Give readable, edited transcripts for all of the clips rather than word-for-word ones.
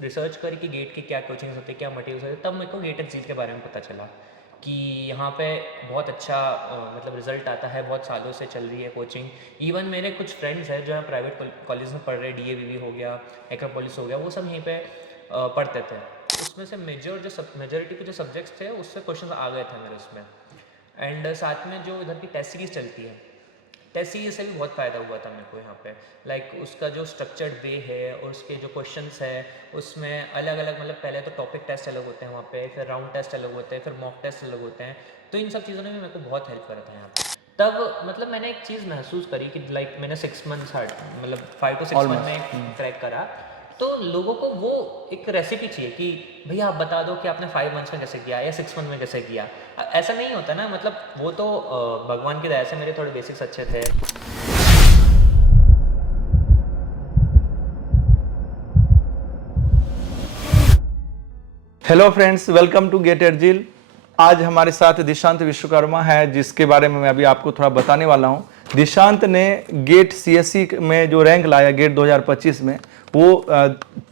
Research करी कि gate के क्या कोचिंग्स होते हैं, क्या मटेरियल्स होते हैं, तब मेरे को गेट एंड के बारे में पता चला कि यहाँ पे बहुत अच्छा मतलब रिज़ल्ट आता है, बहुत सालों से चल रही है कोचिंग। इवन मेरे कुछ फ्रेंड्स हैं जो यहाँ प्राइवेट कॉलेज में पढ़ रहे हैं, DAVV हो गया, एक्रोपोलिस हो गया, वो सब यहीं पे पढ़ते थे। उसमें से मेजोरिटी के जो सब्जेक्ट्स थे उससे क्वेश्चन आ गए थे मेरे उसमें। एंड साथ में जो इधर की टेस्ट सीरीज चलती है, टेस्ट सीरीज से भी बहुत फ़ायदा हुआ था मेरे को यहाँ पे। लाइक उसका जो स्ट्रक्चर्ड वे है और उसके जो क्वेश्चंस है उसमें अलग अलग, मतलब पहले तो टॉपिक टेस्ट अलग होते हैं वहाँ पे, फिर राउंड टेस्ट अलग होते हैं, फिर मॉक टेस्ट अलग होते हैं। तो इन सब चीज़ों ने भी मेरे को बहुत हेल्प करा था यहाँ पे। तब मतलब मैंने एक चीज़ महसूस करी कि लाइक मैंने 6 मंथ्स मतलब 5 to 6 मंथ में क्रैक करा। तो लोगों को वो एक रेसिपी चाहिए कि भैया आप बता दो कि आपने 5 मंथ्स में कैसे किया या 6 मंथ में कैसे किया। ऐसा नहीं होता ना, मतलब वो तो भगवान की दया से मेरे थोड़े बेसिक्स अच्छे थे। Hello friends, welcome to get एडजिल। आज हमारे साथ दिशांत विश्वकर्मा है, जिसके बारे में मैं अभी आपको थोड़ा बताने वाला हूं। दिशांत ने गेट CSE में जो रैंक लाया गेट 2025 में, वो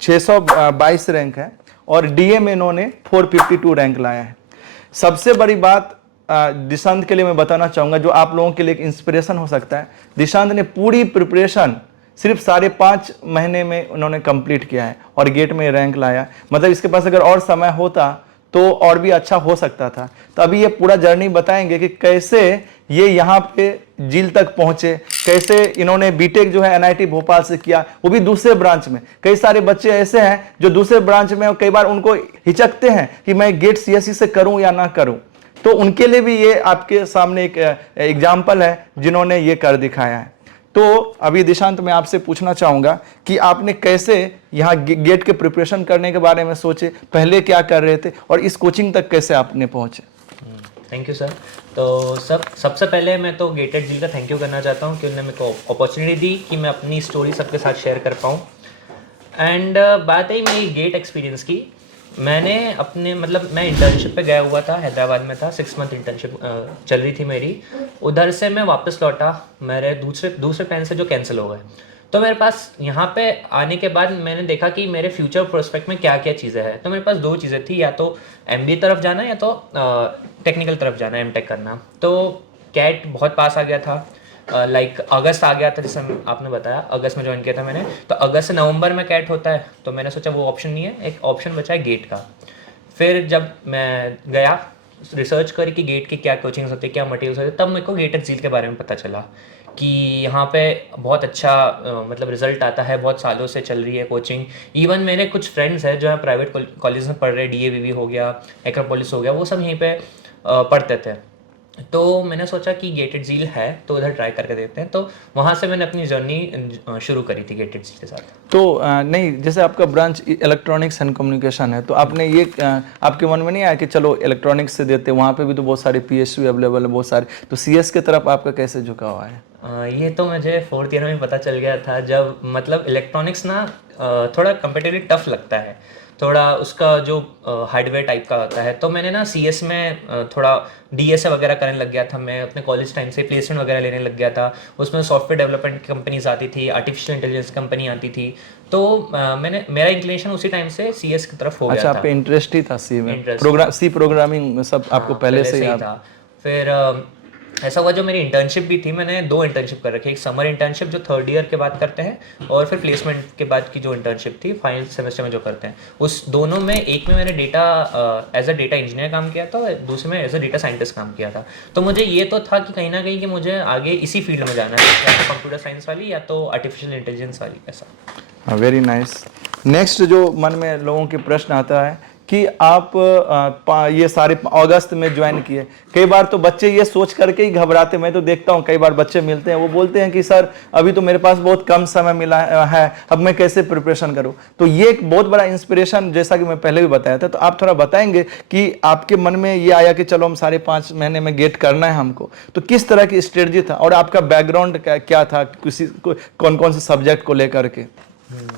622 रैंक है और DA में इन्होंने 452 रैंक लाया है। सबसे बड़ी बात दिशांत के लिए मैं बताना चाहूँगा, जो आप लोगों के लिए एक इंस्पिरेशन हो सकता है। दिशांत ने पूरी प्रिपरेशन सिर्फ 5.5 महीने में उन्होंने कंप्लीट किया है और गेट में रैंक लाया। मतलब इसके पास अगर और समय होता तो और भी अच्छा हो सकता था। तो अभी ये पूरा जर्नी बताएंगे कि कैसे ये यहाँ पे जील तक पहुंचे, कैसे इन्होंने बीटेक जो है NIT भोपाल से किया, वो भी दूसरे ब्रांच में। कई सारे बच्चे ऐसे हैं जो दूसरे ब्रांच में, और कई बार उनको हिचकते हैं कि मैं गेट CSE से करूं या ना करूं। तो उनके लिए भी ये आपके सामने एक एग्जाम्पल है जिन्होंने ये कर दिखाया है। तो अभी दिशांत, मैं आपसे पूछना चाहूंगा कि आपने कैसे यहाँ गेट के प्रिपरेशन करने के बारे में सोचे, पहले क्या कर रहे थे और इस कोचिंग तक कैसे आपने पहुंचे। Thank you sir. तो सबसे पहले मैं तो गेटेड जिल का थैंक यू करना चाहता हूँ कि उन्होंने मेरे को अपॉर्चुनिटी दी कि मैं अपनी स्टोरी सबके साथ शेयर कर पाऊँ। एंड बात है मेरी गेट एक्सपीरियंस की। मैंने अपने मतलब मैं इंटर्नशिप पे गया हुआ था, हैदराबाद में था, 6 मंथ इंटर्नशिप चल रही थी मेरी। उधर से मैं वापस लौटा, मेरे दूसरे प्लान से जो कैंसिल हो गए। तो मेरे पास यहाँ पे आने के बाद मैंने देखा कि मेरे फ्यूचर प्रोस्पेक्ट में क्या क्या चीज़ें हैं। तो मेरे पास 2 चीज़ें थी, या तो MBA तरफ जाना या तो टेक्निकल तरफ जाना, MTech करना। तो कैट बहुत पास आ गया था, लाइक अगस्त आ गया था, जैसे आपने बताया अगस्त में ज्वाइन किया था मैंने। तो अगस्त से नवंबर में कैट होता है, तो मैंने सोचा वो ऑप्शन नहीं है, एक ऑप्शन बचा है गेट का। फिर जब मैं गया रिसर्च करी कि गेट के क्या कोचिंग्स होते हैं, क्या मटेरियल्स होते हैं, तब मेरे को गेट एंड के बारे में पता चला कि यहाँ पे बहुत अच्छा मतलब रिजल्ट आता है, बहुत सालों से चल रही है कोचिंग। इवन मेरे कुछ फ्रेंड्स हैं जो यहाँ प्राइवेट कॉलेज में पढ़ रहे हैं, DAVV हो गया, एक्रोपोलिस हो गया, वो सब यहीं पे पढ़ते थे। तो मैंने सोचा कि गेटेड झील है तो उधर ट्राई करके देखते हैं। तो वहाँ से मैंने अपनी जर्नी शुरू करी थी गेटेड झील के साथ। तो नहीं, जैसे आपका ब्रांच इलेक्ट्रॉनिक्स एंड कम्युनिकेशन है, तो आपने ये आपके मन में नहीं आया कि चलो इलेक्ट्रॉनिक्स से देते, वहाँ पे भी तो बहुत सारे PSU अवेलेबल है बहुत सारे, तो CS की तरफ आपका कैसे झुकाव है। ये तो मुझे 4th ईयर में पता चल गया था, जब मतलब इलेक्ट्रॉनिक्स ना थोड़ा कंपेटिटिवली टफ लगता है, थोड़ा उसका जो हार्डवेयर टाइप का होता है। तो मैंने ना CS में थोड़ा DSA वगैरह करने लग गया था। मैं अपने कॉलेज टाइम से प्लेसमेंट वगैरह लेने लग गया था। उसमें सॉफ्टवेयर डेवलपमेंट कंपनीज आती थी, आर्टिफिशियल इंटेलिजेंस कंपनी आती थी। तो मेरा इंक्लिनेशन उसी टाइम से CS की तरफ हो गया था। अच्छा, आपका इंटरेस्ट ही था सी में, सी प्रोग्रामिंग सब आपको पहले से ही था। फिर ऐसा हुआ, जो मेरी इंटर्नशिप भी थी, मैंने 2 इंटर्नशिप कर रखी। एक समर इंटर्नशिप जो 3rd ईयर के बाद करते हैं, और फिर प्लेसमेंट के बाद की जो इंटर्नशिप थी फाइनल सेमेस्टर में जो करते हैं। उस दोनों में एक में मैंने एज अ डेटा इंजीनियर काम किया था, और दूसरे में एज अ डेटा साइंटिस्ट काम किया था। तो मुझे ये तो था कि कहीं ना कहीं कि मुझे आगे इसी फील्ड में जाना है, या तो कंप्यूटर साइंस वाली या तो आर्टिफिशियल इंटेलिजेंस वाली, ऐसा। Very nice. नेक्स्ट जो मन में लोगों के प्रश्न आता है कि आप ये सारे अगस्त में ज्वाइन किए। कई बार तो बच्चे ये सोच करके ही घबराते, मैं तो देखता हूँ कई बार बच्चे मिलते हैं, वो बोलते हैं कि सर अभी तो मेरे पास बहुत कम समय मिला है, अब मैं कैसे प्रिपरेशन करूँ। तो ये एक बहुत बड़ा इंस्पिरेशन, जैसा कि मैं पहले भी बताया था। तो आप थोड़ा बताएंगे कि आपके मन में ये आया कि चलो हम 5.5 महीने में गेट करना है हमको, तो किस तरह की स्ट्रेटजी था और आपका बैकग्राउंड क्या था, किसी कौन कौन से सब्जेक्ट को लेकर के।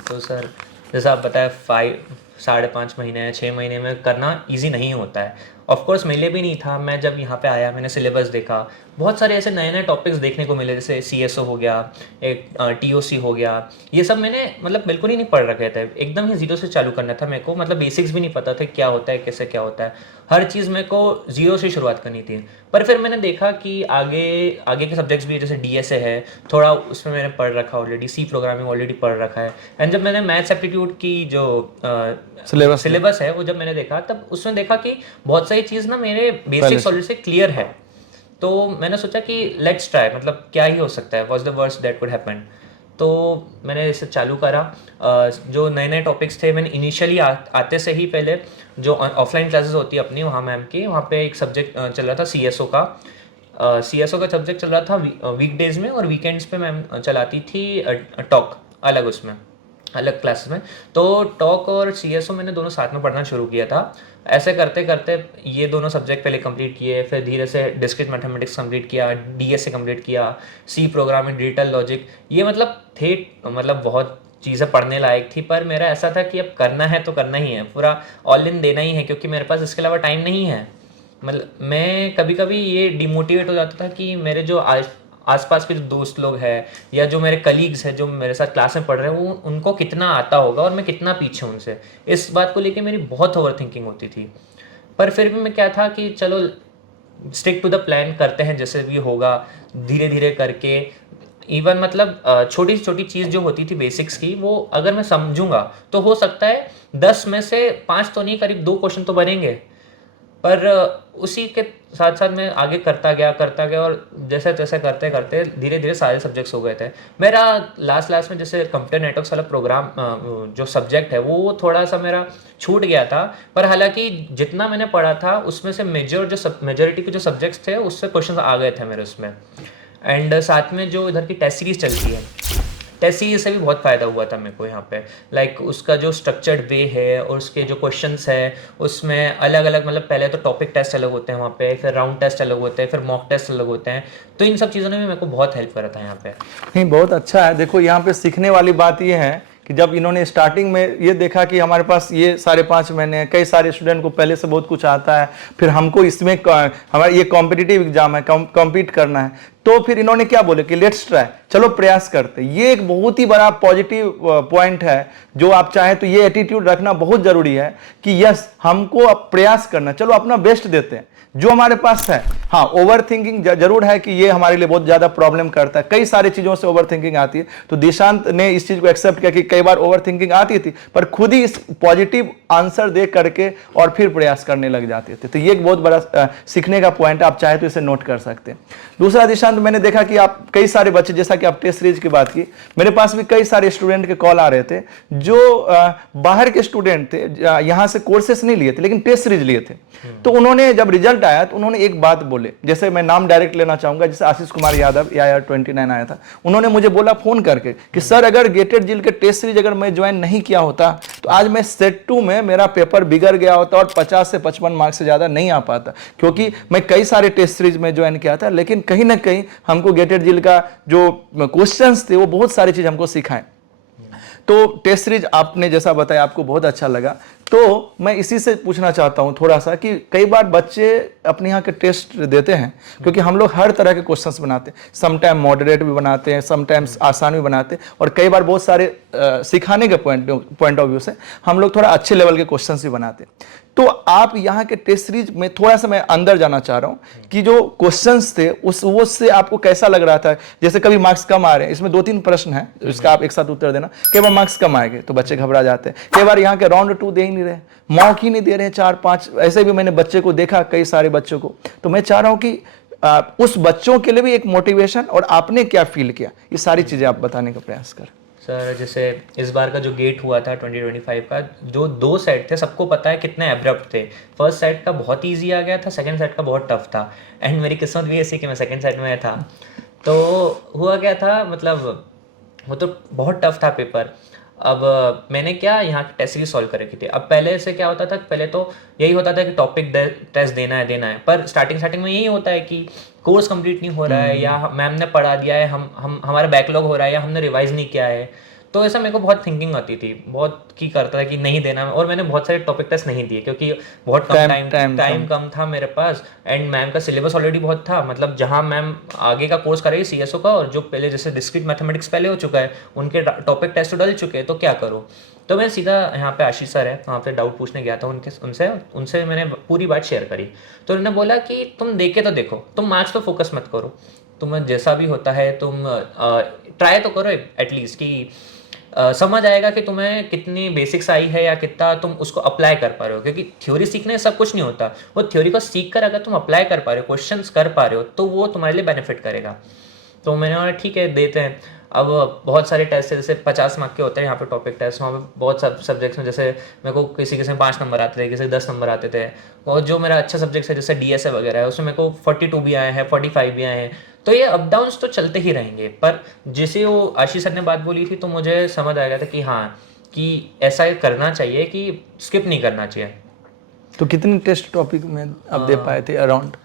तो सर जैसा आप बताया 5.5 महीने या 6 महीने में करना इजी नहीं होता है। ऑफ कोर्स मिले भी नहीं था। मैं जब यहाँ पे आया मैंने सिलेबस देखा, बहुत सारे ऐसे नए नए टॉपिक्स देखने को मिले, जैसे CSO हो गया, एक TOC हो गया। ये सब मैंने मतलब बिल्कुल ही नहीं पढ़ रखे थे, एकदम ही जीरो से चालू करना था मेरे को, मतलब बेसिक्स भी नहीं पता थे क्या होता है कैसे क्या होता है, हर चीज़ मेरे को जीरो से शुरुआत करनी थी। पर फिर मैंने देखा कि आगे आगे के सब्जेक्ट्स भी, जैसे DSA है थोड़ा, उसमें मैंने पढ़ रखा ऑलरेडी, C प्रोग्रामिंग ऑलरेडी पढ़ रखा है। एंड जब मैंने मैथ्स एप्टीट्यूड की जो सिलेबस है वो जब मैंने देखा, तब उसमें देखा कि बहुत सारी चीज़ ना मेरे बेसिक्स ऑलरेडी से क्लियर है। तो मैंने सोचा कि लेट्स ट्राई, मतलब क्या ही हो सकता है, what's the worst that could happen. तो मैंने इसे चालू करा। जो नए नए टॉपिक्स थे, मैंने इनिशियली आते से ही पहले जो ऑफलाइन क्लासेस होती है अपनी वहाँ मैम की, वहाँ पे एक सब्जेक्ट चल रहा था CSO का। CSO का सब्जेक्ट चल रहा था वीकडेज में, और वीकेंड्स पे मैम चलाती थी टॉक अलग, उसमें अलग क्लासेस में। तो टॉक और CSO मैंने दोनों साथ में पढ़ना शुरू किया था। ऐसे करते करते ये दोनों सब्जेक्ट पहले कंप्लीट किए, फिर धीरे से डिस्क्रीट मैथमेटिक्स कंप्लीट किया, DSA कंप्लीट किया, C प्रोग्रामिंग, डिजिटल लॉजिक, ये मतलब थे, मतलब बहुत चीज़ें पढ़ने लायक थी। पर मेरा ऐसा था कि अब करना है तो करना ही है, पूरा ऑल इन देना ही है, क्योंकि मेरे पास इसके अलावा टाइम नहीं है। मतलब मैं कभी कभी ये डिमोटिवेट हो जाता था कि मेरे जो आसपास के जो दोस्त लोग हैं या जो मेरे कलीग्स हैं जो मेरे साथ क्लास में पढ़ रहे हैं, वो उनको कितना आता होगा और मैं कितना पीछे हूँ उनसे। इस बात को लेके मेरी बहुत ओवर थिंकिंग होती थी। पर फिर भी मैं क्या था कि चलो स्टिक टू द प्लान, करते हैं जैसे भी होगा, धीरे धीरे करके। इवन मतलब छोटी छोटी चीज़ जो होती थी बेसिक्स की, वो अगर मैं समझूंगा तो हो सकता है 10 में से 5 तो नहीं, करीब 2 क्वेश्चन तो बनेंगे। पर उसी के साथ साथ मैं आगे करता गया, और जैसे तैसे करते करते धीरे धीरे सारे सब्जेक्ट्स हो गए थे। मेरा लास्ट में जैसे कंप्यूटर नेटवर्क्स वाला प्रोग्राम जो सब्जेक्ट है वो थोड़ा सा मेरा छूट गया था। पर हालांकि जितना मैंने पढ़ा था उसमें से मेजोरिटी के जो सब्जेक्ट्स थे उससे क्वेश्चन आ गए थे मेरे उसमें। एंड साथ में जो इधर की टेस्ट सीरीज चलती है, टेस्ट सीरीज से भी बहुत फ़ायदा हुआ था मेरे को यहाँ पे। लाइक उसका जो स्ट्रक्चर्ड वे है और उसके जो क्वेश्चंस है उसमें अलग अलग, मतलब पहले तो टॉपिक टेस्ट अलग होते हैं वहाँ पे, फिर राउंड टेस्ट अलग होते हैं, फिर मॉक टेस्ट अलग होते हैं। तो इन सब चीज़ों ने भी मेरे को बहुत हेल्प करा था यहाँ पे। नहीं, बहुत अच्छा है। देखो यहाँ पे सीखने वाली बात ये है कि जब इन्होंने स्टार्टिंग में ये देखा कि हमारे पास ये 5.5 महीने हैं, कई सारे स्टूडेंट को पहले से बहुत कुछ आता है, फिर हमको इसमें हमारा ये कॉम्पिटिटिव एग्जाम है, कॉम्पीट करना है, तो फिर इन्होंने क्या बोले कि लेट्स ट्राई, चलो प्रयास करते। ये एक बहुत ही बड़ा पॉजिटिव पॉइंट है, जो आप चाहें तो ये एटीट्यूड रखना बहुत जरूरी है कि यस, हमको अब प्रयास करना, चलो अपना बेस्ट देते हैं जो हमारे पास है। हाँ, ओवर थिंकिंग जरूर है कि ये हमारे लिए बहुत ज्यादा प्रॉब्लम करता है, कई सारी चीजों से ओवर थिंकिंग आती है। तो दिशांत ने इस चीज को एक्सेप्ट किया कि कई बार ओवर थिंकिंग आती थी, पर खुद ही इस पॉजिटिव आंसर दे करके और फिर प्रयास करने लग जाते थे। तो ये एक बहुत बड़ा सीखने का पॉइंट है, आप चाहे तो इसे नोट कर सकते हैं। दूसरा दिशांत, मैंने देखा कि आप कई सारे बच्चे, जैसा कि आप टेस्ट सीरीज की बात की, मेरे पास भी कई सारे स्टूडेंट के कॉल आ रहे थे जो बाहर के स्टूडेंट थे, यहाँ से कोर्सेस नहीं लिए थे लेकिन टेस्ट सीरीज लिए थे। तो उन्होंने जब रिजल्ट आया तो उन्होंने एक बात बोले, जैसे मैं नाम डायरेक्ट लेना चाहूंगा, जैसे आशीष कुमार यादव AIR 29 आया था, उन्होंने मुझे बोला फोन करके कि सर, अगर गेटेड जिल के टेस्ट सीरीज अगर मैं ज्वाइन नहीं किया होता तो आज मैं सेट 2 में मेरा पेपर बिगड़ गया होता और 50 से 55 मार्क्स से ज्यादा नहीं आ पाता, क्योंकि मैं कई सारे टेस्ट सीरीज में ज्वाइन किया था, लेकिन कहीं ना कहीं हमको गेटेड जिल का जो क्वेश्चंस थे वो बहुत सारी चीज हमको सिखाएं। तो टेस्ट सीरीज आपने जैसा बताया आपको बहुत अच्छा लगा, तो मैं इसी से पूछना चाहता हूं थोड़ा सा कि कई बार बच्चे अपने यहाँ के टेस्ट देते हैं, क्योंकि हम लोग हर तरह के क्वेश्चंस बनाते हैं, समटाइम मॉडरेट भी बनाते हैं, समटाइम्स आसान भी बनाते हैं, और कई बार बहुत सारे सिखाने के पॉइंट ऑफ व्यू से हम लोग थोड़ा अच्छे लेवल के क्वेश्चंस भी बनाते हैं। तो आप यहाँ के टेस्ट सीरीज में थोड़ा सा मैं अंदर जाना चाह रहा हूँ कि जो क्वेश्चंस थे उससे आपको कैसा लग रहा था। जैसे कभी मार्क्स कम आ रहे हैं, इसमें 2-3 प्रश्न हैं, इसका आप एक साथ उत्तर देना। कई बार मार्क्स कम आएंगे तो बच्चे घबरा जाते हैं, कई बार यहाँ के राउंड 2 दे ही नहीं रहे, मॉक ही नहीं दे रहे हैं, 4-5 ऐसे भी मैंने बच्चे को देखा, कई सारे बच्चों को। तो मैं चाह रहा हूँ कि उस बच्चों के लिए भी एक मोटिवेशन, और आपने क्या फील किया, ये सारी चीजें आप बताने का प्रयास करें। सर, जैसे इस बार का जो गेट हुआ था 2025 का, जो 2 सेट थे सबको पता है कितने एब्रप्ट थे। फर्स्ट सेट का बहुत इजी आ गया था, सेकंड सेट का बहुत टफ था, एंड मेरी किस्मत भी ऐसी कि मैं सेकंड सेट में था। तो हुआ क्या था, मतलब वो तो बहुत टफ था पेपर। अब मैंने क्या यहाँ की टेस्ट सीरीज सॉल्व कर रखी थी। अब पहले से क्या होता था, पहले तो यही होता था कि टॉपिक टेस्ट देना है, पर स्टार्टिंग में यही होता है कि कोर्स कंप्लीट नहीं हो रहा है, या मैम ने पढ़ा दिया है, हम हमारा बैकलॉग हो रहा है, या हमने रिवाइज नहीं किया है। तो ऐसा मेरे को बहुत थिंकिंग आती थी, बहुत की करता था कि नहीं देना, और मैंने बहुत सारे टॉपिक टेस्ट नहीं दिए क्योंकि बहुत कम टाइम कम था मेरे पास, एंड मैम का सिलेबस ऑलरेडी बहुत था। मतलब जहाँ मैम आगे का कोर्स करेगी सीएसओ का, और जो पहले जैसे डिस्क्रीट मैथमेटिक्स पहले हो चुका है, उनके टॉपिक टेस्ट तो डल चुके हैं, तो क्या करूँ। तो मैं सीधा यहाँ पे आशीष सर है, वहाँ पे डाउट पूछने गया था उनसे उनसे मैंने पूरी बात शेयर करी। तो उन्होंने बोला कि तुम देखे तो देखो, तुम मार्क्स पे फोकस मत करो, तुम्हें जैसा भी होता है तुम ट्राई तो करो एटलीस्ट, कि समझ आएगा कि तुम्हें कितनी बेसिक्स आई है या कितना तुम उसको अप्लाई कर पा रहे हो। क्योंकि थ्योरी सीखने से सब कुछ नहीं होता, वो थ्योरी को सीख कर अगर तुम अप्लाई कर पा रहे हो, क्वेश्चंस कर पा रहे हो, तो वो तुम्हारे लिए बेनिफिट करेगा। तो मैंने बोला ठीक है देते हैं। अब बहुत सारे टेस्ट है, जैसे 50 मार्क के होते हैं यहाँ पे टॉपिक टेस्ट, वहाँ पे बहुत सब सब्जेक्ट्स में, जैसे मेरे को किसी किसी में 5 नंबर आते थे, किसी के 10 नंबर आते थे, और जो मेरा अच्छा सब्जेक्ट है जैसे डीएसए वगैरह है, उसमें मेरे को 42 भी आए हैं, 45 भी आए हैं। तो ये अप डाउन्स तो चलते ही रहेंगे, पर जैसे वो आशीष सर ने बात बोली थी तो मुझे समझ आ गया था कि हाँ, कि ऐसा करना चाहिए कि स्किप नहीं करना चाहिए। तो कितने टेस्ट टॉपिक में आप दे पाए थे अराउंड?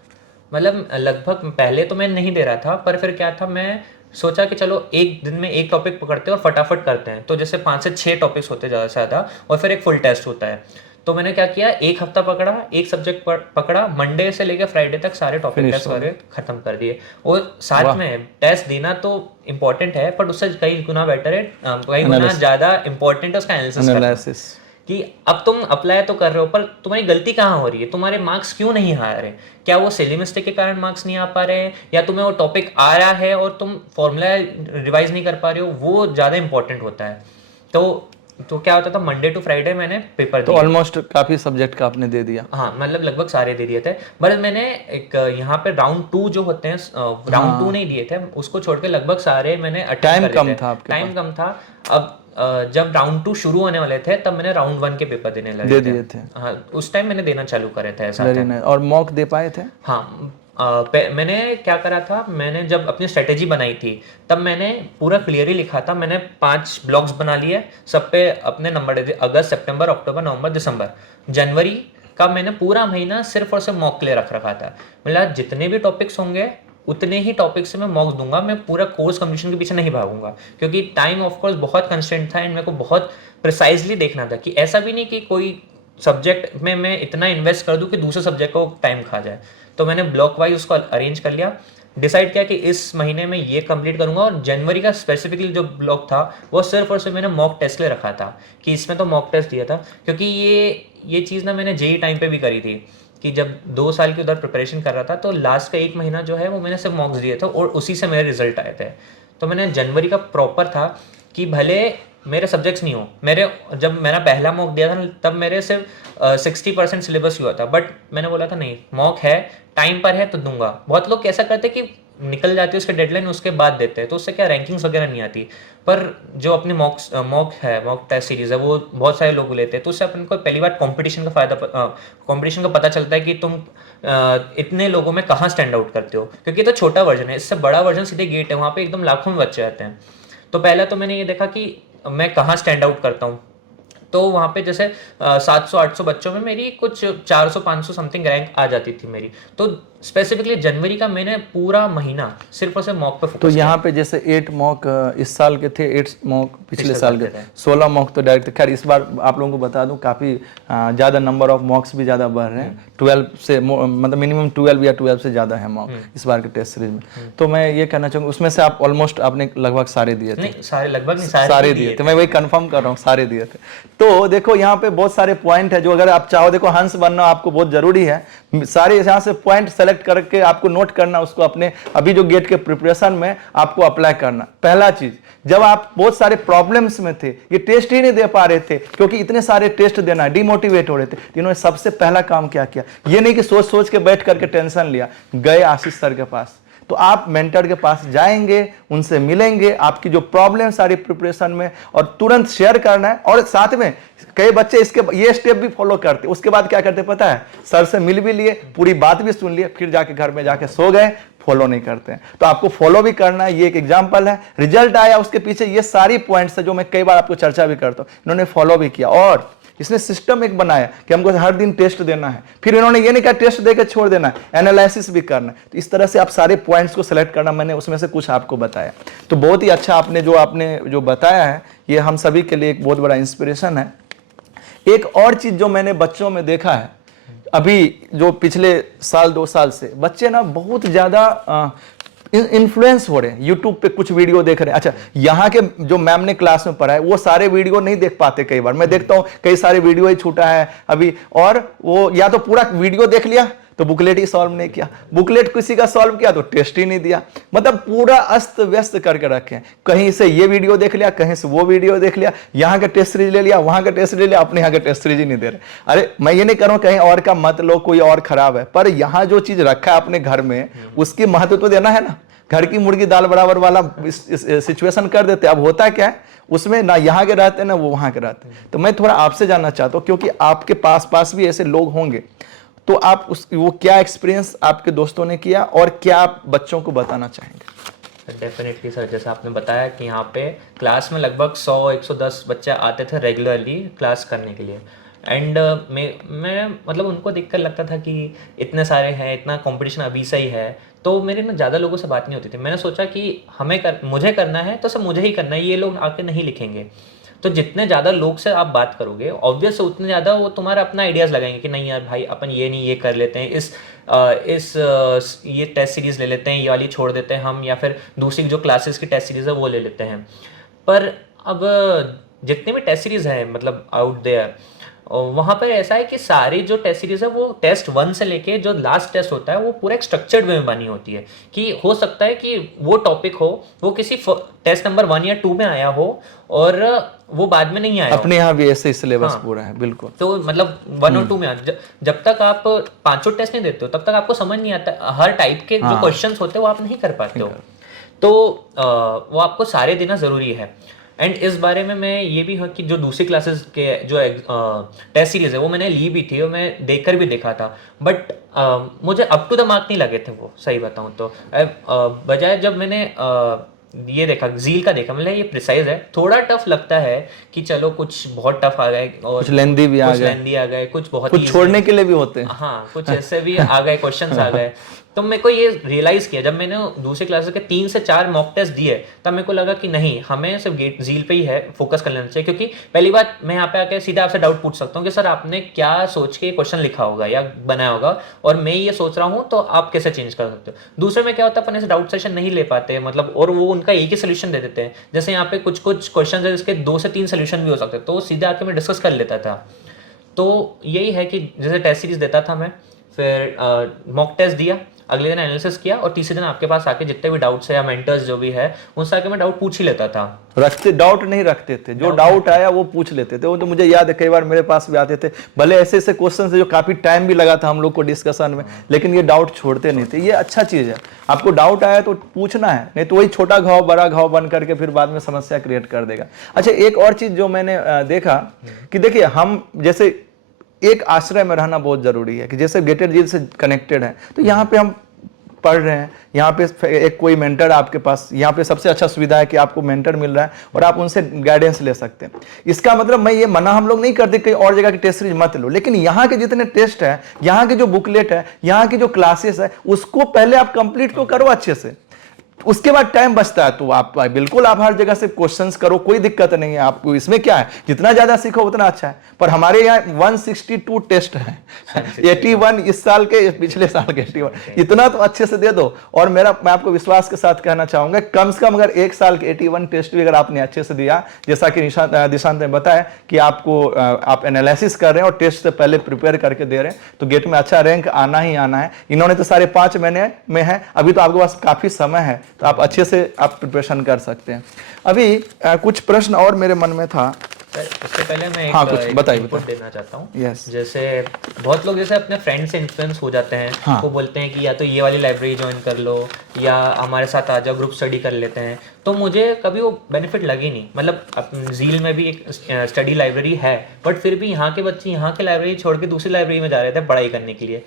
मतलब लगभग पहले तो मैं नहीं दे रहा था, पर फिर क्या था, मैं सोचा कि चलो एक दिन में एक टॉपिक पकड़ते हैं और फटाफट करते हैं। तो जैसे 5 से 6 टॉपिक्स होते ज़्यादा से ज़्यादा, और फिर एक फुल टेस्ट होता है। तो मैंने क्या किया, एक हफ्ता पकड़ा, एक सब्जेक्ट पकड़ा, मंडे से लेकर फ्राइडे तक सारे टॉपिक टेस्ट सारे खत्म कर दिए। और साथ में टेस्ट देना तो इम्पोर्टेंट है, पर उससे कई गुना बेटर है, कई गुना ज़्यादा इम्पोर्टेंट है उसका एनालिसिस, कि अब तुम अप्लाई तो कर रहे हो, पर तुम्हारी गलती कहाँ हो रही है, तुम्हारे मार्क्स क्यों नहीं आ रहे, क्या वो सिली मिस्टेक के कारण मार्क्स नहीं आ पा रहे हैं, या तुम्हें वो टॉपिक आ रहा है और तुम फॉर्मूला रिवाइज नहीं कर पा रहे हो, वो ज़्यादा इंपॉर्टेंट होता है। तो क्या होता था, मंडे टू फ्राइडे मैंने पेपर तो ऑलमोस्ट काफी सब्जेक्ट का आपने दे दिया? हाँ, मतलब लगभग सारे दे दिए थे। बट मैंने एक यहाँ पे राउंड 2 जो होते हैं, राउंड 2 नहीं दिए थे, उसको छोड़ के लगभग सारे मैंने अटेम्प्ट कर लिए थे। टाइम कम था। अब जब राउंड 2 शुरू होने वाले थे तब मैंने राउंड 1 के पेपर देने लगे दिए थे। हाँ, उस टाइम मैंने देना चालू करे थे ऐसा था। और मॉक दे पाए थे? हाँ, मैंने क्या करा था, मैंने जब अपनी स्ट्रेटेजी बनाई थी तब मैंने पूरा क्लियरली लिखा था। मैंने 5 ब्लॉक्स बना लिए, सब पे अपने नंबर दे दिए, अगस्त, सितंबर, अक्टूबर, नवंबर, दिसंबर, जनवरी का मैंने पूरा महीना सिर्फ और सिर्फ मॉक के लिए रख रखा था। मतलब जितने भी टॉपिक्स होंगे उतने ही टॉपिक्स से मैं मॉक्स दूंगा, मैं पूरा कोर्स कंप्लीशन के पीछे नहीं भागूंगा, क्योंकि टाइम ऑफ कोर्स बहुत कंस्टेंट था एंड मेरे को बहुत प्रिसाइजली देखना था कि ऐसा भी नहीं कि कोई सब्जेक्ट में मैं इतना इन्वेस्ट कर दूं कि दूसरे सब्जेक्ट को टाइम खा जाए। तो मैंने ब्लॉक वाइज उसको अरेंज कर लिया, डिसाइड किया कि इस महीने में ये कंप्लीट करूंगा। और जनवरी का स्पेसिफिकली जो ब्लॉक था वो सिर्फ और सिर्फ मैंने मॉक टेस्ट ले रखा था, कि इसमें तो मॉक टेस्ट दिया था, क्योंकि ये चीज़ ना मैंने जेई टाइम पे भी करी थी, कि जब 2 साल की उधर प्रिपरेशन कर रहा था तो लास्ट का 1 महीना जो है वो मैंने सिर्फ मॉक्स दिए थे और उसी से मेरे रिजल्ट आए थे। तो मैंने जनवरी का प्रॉपर था कि भले मेरे सब्जेक्ट्स नहीं हो, मेरे जब मैंने पहला मॉक दिया था तब मेरे सिर्फ 60% सिलेबस हुआ था, बट मैंने बोला था नहीं, मॉक है, टाइम पर है तो दूंगा। बहुत लोग कैसा करते कि निकल जाती है उसके डेडलाइन, उसके बाद देते हैं, तो उससे क्या रैंकिंग्स वगैरह नहीं आती। पर जो अपने मॉक टेस्ट सीरीज है वो बहुत सारे लोग लेते हैं, तो उससे अपन को पहली बार कंपटीशन का पता चलता है कि तुम इतने लोगों में कहाँ स्टैंड आउट करते हो, क्योंकि ये तो छोटा वर्जन है, इससे बड़ा वर्जन सीधे गेट है, वहाँ पे एकदम लाखों में बच्चे आते हैं। तो पहले तो मैंने ये देखा कि मैं कहाँ स्टैंड आउट करता हूँ। तो वहाँ पे जैसे 700-800 बच्चों में मेरी कुछ 400-500 समथिंग रैंक आ जाती थी मेरी। तो स्पेसिफिकली जनवरी का मैंने पूरा महीना सिर्फ और सिर्फ मॉक पे फोकस तो यहाँ पे जैसे 8 मॉक इस साल के थे, 8 मॉक पिछले साल के थे, 16 मॉक तो डायरेक्ट थे। खैर इस बार आप लोगों को बता दूं काफ़ी ज़्यादा नंबर ऑफ मॉक्स भी ज़्यादा बढ़ रहे हैं, 12 से मतलब मिनिमम 12 या 12 से ज़्यादा है मॉक इस बार के टेस्ट सीरीज में। तो मैं ये कहना चाहूँगा उसमें से आप ऑलमोस्ट आपने लगभग सारे दिए थे? नहीं, सारे दिए थे, मैं वही कन्फर्म कर रहा हूँ, सारे दिए थे। तो देखो यहाँ पे बहुत सारे पॉइंट है जो अगर आप चाहो, देखो हंस बनना आपको बहुत जरूरी है, सारे यहाँ से पॉइंट सेलेक्ट करके आपको नोट करना, उसको अपने अभी जो गेट के प्रिपरेशन में आपको अप्लाई करना। पहला चीज, जब आप बहुत सारे प्रॉब्लम्स में थे, ये टेस्ट ही नहीं दे पा रहे थे क्योंकि इतने सारे टेस्ट देना, डिमोटिवेट हो रहे थे, इन्होंने सबसे पहला काम क्या किया, ये नहीं कि सोच सोच के बैठ करके टेंशन लिया, गए आशीष सर के पास। तो आप मेंटर के पास जाएंगे, उनसे मिलेंगे, आपकी जो प्रॉब्लम सारी प्रिपरेशन में, और तुरंत शेयर करना है। और साथ में कई बच्चे इसके ये स्टेप भी फॉलो करते, उसके बाद क्या करते पता है, सर से मिल भी लिए, पूरी बात भी सुन लिए, फिर जाके घर में जाके सो गए, फॉलो नहीं करते हैं। तो आपको फॉलो भी करना है, ये एक एग्जांपल है। रिजल्ट आया उसके पीछे ये सारी पॉइंट्स है जो मैं कई बार आपको चर्चा भी करता हूं, इन्होंने फॉलो भी किया। और इसने सिस्टम एक बनाया कि हमको हर दिन टेस्ट देना है, फिर इन्होंने ये नहीं कहा टेस्ट देकर छोड़ देना है, एनालिसिस भी करना है। तो इस तरह से आप सारे पॉइंट्स को सेलेक्ट करना, मैंने उसमें से कुछ आपको बताया। तो बहुत ही अच्छा आपने जो बताया है, ये हम सभी के लिए एक बहुत बड़ा इंस्पिरेशन है। एक और चीज जो मैंने बच्चों में देखा है, अभी जो पिछले साल 2 साल से बच्चे ना बहुत ज्यादा इन्फ्लुएंस हो रहे हैं, यूट्यूब पे कुछ वीडियो देख रहे हैं। अच्छा, यहाँ के जो मैम ने क्लास में पढ़ाया वो सारे वीडियो नहीं देख पाते, कई बार मैं देखता हूँ कई सारे वीडियो ही छूटा है अभी, और वो या तो पूरा वीडियो देख लिया तो बुकलेट ही सॉल्व नहीं किया, बुकलेट किसी का सॉल्व किया तो टेस्ट ही नहीं दिया, मतलब पूरा अस्त व्यस्त करके रखे। कहीं से ये वीडियो देख लिया, कहीं से वो वीडियो देख लिया, यहाँ का टेस्ट सीरीज ले लिया, वहां का टेस्ट ले लिया, अपने यहाँ का टेस्ट सीरीज ही नहीं दे रहे। अरे मैं ये नहीं कर रहा हूँ कहीं और का मत लो, कोई और खराब है, पर यहाँ जो चीज रखा है अपने घर में उसकी महत्व तो देना है ना। घर की मुर्गी दाल बराबर वाला सिचुएशन कर देते। अब होता क्या है उसमें, ना यहाँ के रहते ना वो वहां के रहते। तो मैं थोड़ा आपसे जानना चाहता हूँ, क्योंकि आपके पास भी ऐसे लोग होंगे, तो आप वो क्या एक्सपीरियंस आपके दोस्तों ने किया और क्या आप बच्चों को बताना चाहेंगे? डेफिनेटली सर, जैसे आपने बताया कि यहाँ पे क्लास में लगभग 100-110 बच्चे आते थे रेगुलरली क्लास करने के लिए। एंड मैं मतलब उनको देखकर लगता था कि इतने सारे हैं, इतना कंपटीशन अभी से ही है, तो मेरे ना ज़्यादा लोगों से बात नहीं होती थी। मैंने सोचा कि मुझे करना है तो सब मुझे ही करना है, ये लोग आके नहीं लिखेंगे। तो जितने ज़्यादा लोग से आप बात करोगे ऑब्वियस उतने ज़्यादा वो तुम्हारा अपना आइडियाज़ लगाएंगे कि नहीं यार भाई अपन ये नहीं ये कर लेते हैं, ये टेस्ट सीरीज़ ले लेते हैं, ये वाली छोड़ देते हैं हम, या फिर दूसरी जो क्लासेस की टेस्ट सीरीज़ है वो ले लेते हैं। पर अब जितने भी टेस्ट सीरीज़ हैं मतलब आउट देयर, वहाँ पर ऐसा है कि सारी जो टेस्ट सीरीज है वो टेस्ट 1 से लेके जो लास्ट टेस्ट होता है वो पूरा एक स्ट्रक्चर्ड वे में बनी होती है, कि हो सकता है कि वो टॉपिक हो वो किसी टेस्ट नंबर 1 या 2 में आया हो और वो बाद में नहीं आया। अपने यहाँ भी ऐसे ही सिलेबस पूरा है, बिल्कुल। तो मतलब 1 और 2 में जब तक आप 5 टेस्ट नहीं देते हो तब तक आपको समझ नहीं आता, हर टाइप के जो क्वेश्चंस होते हैं वो आप नहीं कर पाते हो। तो वो आपको सारे देना जरूरी है। एंड इस बारे में मैं ये भी हूँ कि जो दूसरी क्लासेस के जो टेस्ट सीरीज है वो मैंने ली भी थी और मैं देखकर भी देखा था, बट मुझे अप टू द मार्क नहीं लगे थे वो, सही बताऊँ तो। बजाय जब मैंने ये देखा झील का देखा, मतलब ये प्रिसाइज है, थोड़ा टफ लगता है कि चलो कुछ बहुत टफ आ गए और कुछ लेंदी भी आ गए, कुछ बहुत कुछ छोड़ने के लिए भी होते हैं, हाँ कुछ ऐसे भी आ गए क्वेश्चंस आ गए। तो मेरे को ये रियलाइज किया जब मैंने दूसरे क्लासेस के 3 से 4 मॉक टेस्ट दिए, तब मेरे को लगा कि नहीं, हमें सिर्फ गेट झील पे ही है फोकस कर लेना चाहिए। क्योंकि पहली बात मैं यहाँ पे आके सीधा आपसे डाउट पूछ सकता हूँ कि सर आपने क्या सोच के क्वेश्चन लिखा होगा या बनाया होगा और मैं ये सोच रहा हूँ, तो आप कैसे चेंज कर सकते हो। दूसरे में क्या होता है अपन ऐसे डाउट सेशन नहीं ले पाते मतलब, और वो उनका एक ही सोल्यूशन दे देते हैं। जैसे यहाँ पे कुछ क्वेश्चन है जिसके 2 से 3 सोल्यूशन भी हो सकते हैं, तो सीधे आके मैं डिस्कस कर लेता था। तो यही है कि जैसे टेस्ट सीरीज देता था मैं, फिर मॉक टेस्ट दिया, अगले दिन एनालिसिस किया और तीसरे दिन आपके पास आके जितने भी डाउट्स है या मेंटर्स जो भी है उनसे आके मैं डाउट पूछ ही लेता था। डाउट नहीं रखते थे, जो डाउट आया वो पूछ लेते थे। वो तो मुझे याद है कई बार मेरे पास भी आते थे, भले ऐसे ऐसे क्वेश्चन से जो काफी टाइम भी लगा था हम लोग को डिस्कशन में, लेकिन ये डाउट छोड़ते नहीं थे। ये अच्छा चीज है, आपको डाउट आया तो पूछना है, नहीं तो वही छोटा घाव बड़ा घाव बन करके फिर बाद में समस्या क्रिएट कर देगा। अच्छा, एक और चीज जो मैंने देखा कि देखिए, हम जैसे एक आश्रय में रहना बहुत जरूरी है कि जैसे गेटेड झील से कनेक्टेड है, तो यहाँ पे हम पढ़ रहे हैं, यहाँ पे एक कोई मेंटर आपके पास, यहाँ पे सबसे अच्छा सुविधा है कि आपको मेंटर मिल रहा है और आप उनसे गाइडेंस ले सकते हैं। इसका मतलब मैं ये मना हम लोग नहीं करते कहीं और जगह की टेस्ट सीरीज मत लो, लेकिन यहाँ के जितने टेस्ट है, यहाँ के जो बुकलेट है, यहाँ की जो क्लासेस है, उसको पहले आप कंप्लीट तो करो अच्छे से, उसके बाद टाइम बचता है तो आप बिल्कुल आप हर जगह से क्वेश्चंस करो, कोई दिक्कत नहीं है आपको। इसमें क्या है, जितना ज्यादा सीखो उतना अच्छा है। पर हमारे यहाँ 162 टेस्ट है, 81 इस साल के, पिछले साल के 81, इतना तो अच्छे से दे दो। और मैं आपको विश्वास के साथ कहना चाहूंगा, कम से कम अगर एक साल के 81 टेस्ट भी अगर आपने अच्छे से दिया, जैसा कि दिशांत ने बताया कि आप एनालिसिस कर रहे हैं और टेस्ट से पहले प्रिपेयर करके दे रहे हैं, तो गेट में अच्छा रैंक आना ही आना है। इन्होंने तो 5.5 महीने में है, अभी तो आपके पास काफी समय है, तो आप अच्छे से आप प्रिपरेशन कर सकते हैं। अभी कुछ प्रश्न और मेरे मन में था, इससे पहले मैं कुछ बताइए देना चाहता हूँ। Yes. जैसे बहुत लोग जैसे अपने फ्रेंड से इन्फ्लुएंस हो जाते हैं, हाँ. वो बोलते हैं कि या तो ये वाली लाइब्रेरी ज्वाइन कर लो या हमारे साथ आ जाओ, ग्रुप स्टडी कर लेते हैं। तो मुझे कभी वो बेनिफिट लगी नहीं। मतलब झील में भी एक स्टडी लाइब्रेरी है, बट फिर भी यहाँ के बच्चे यहाँ की लाइब्रेरी छोड़ के दूसरी लाइब्रेरी में जा रहे थे पढ़ाई करने के लिए,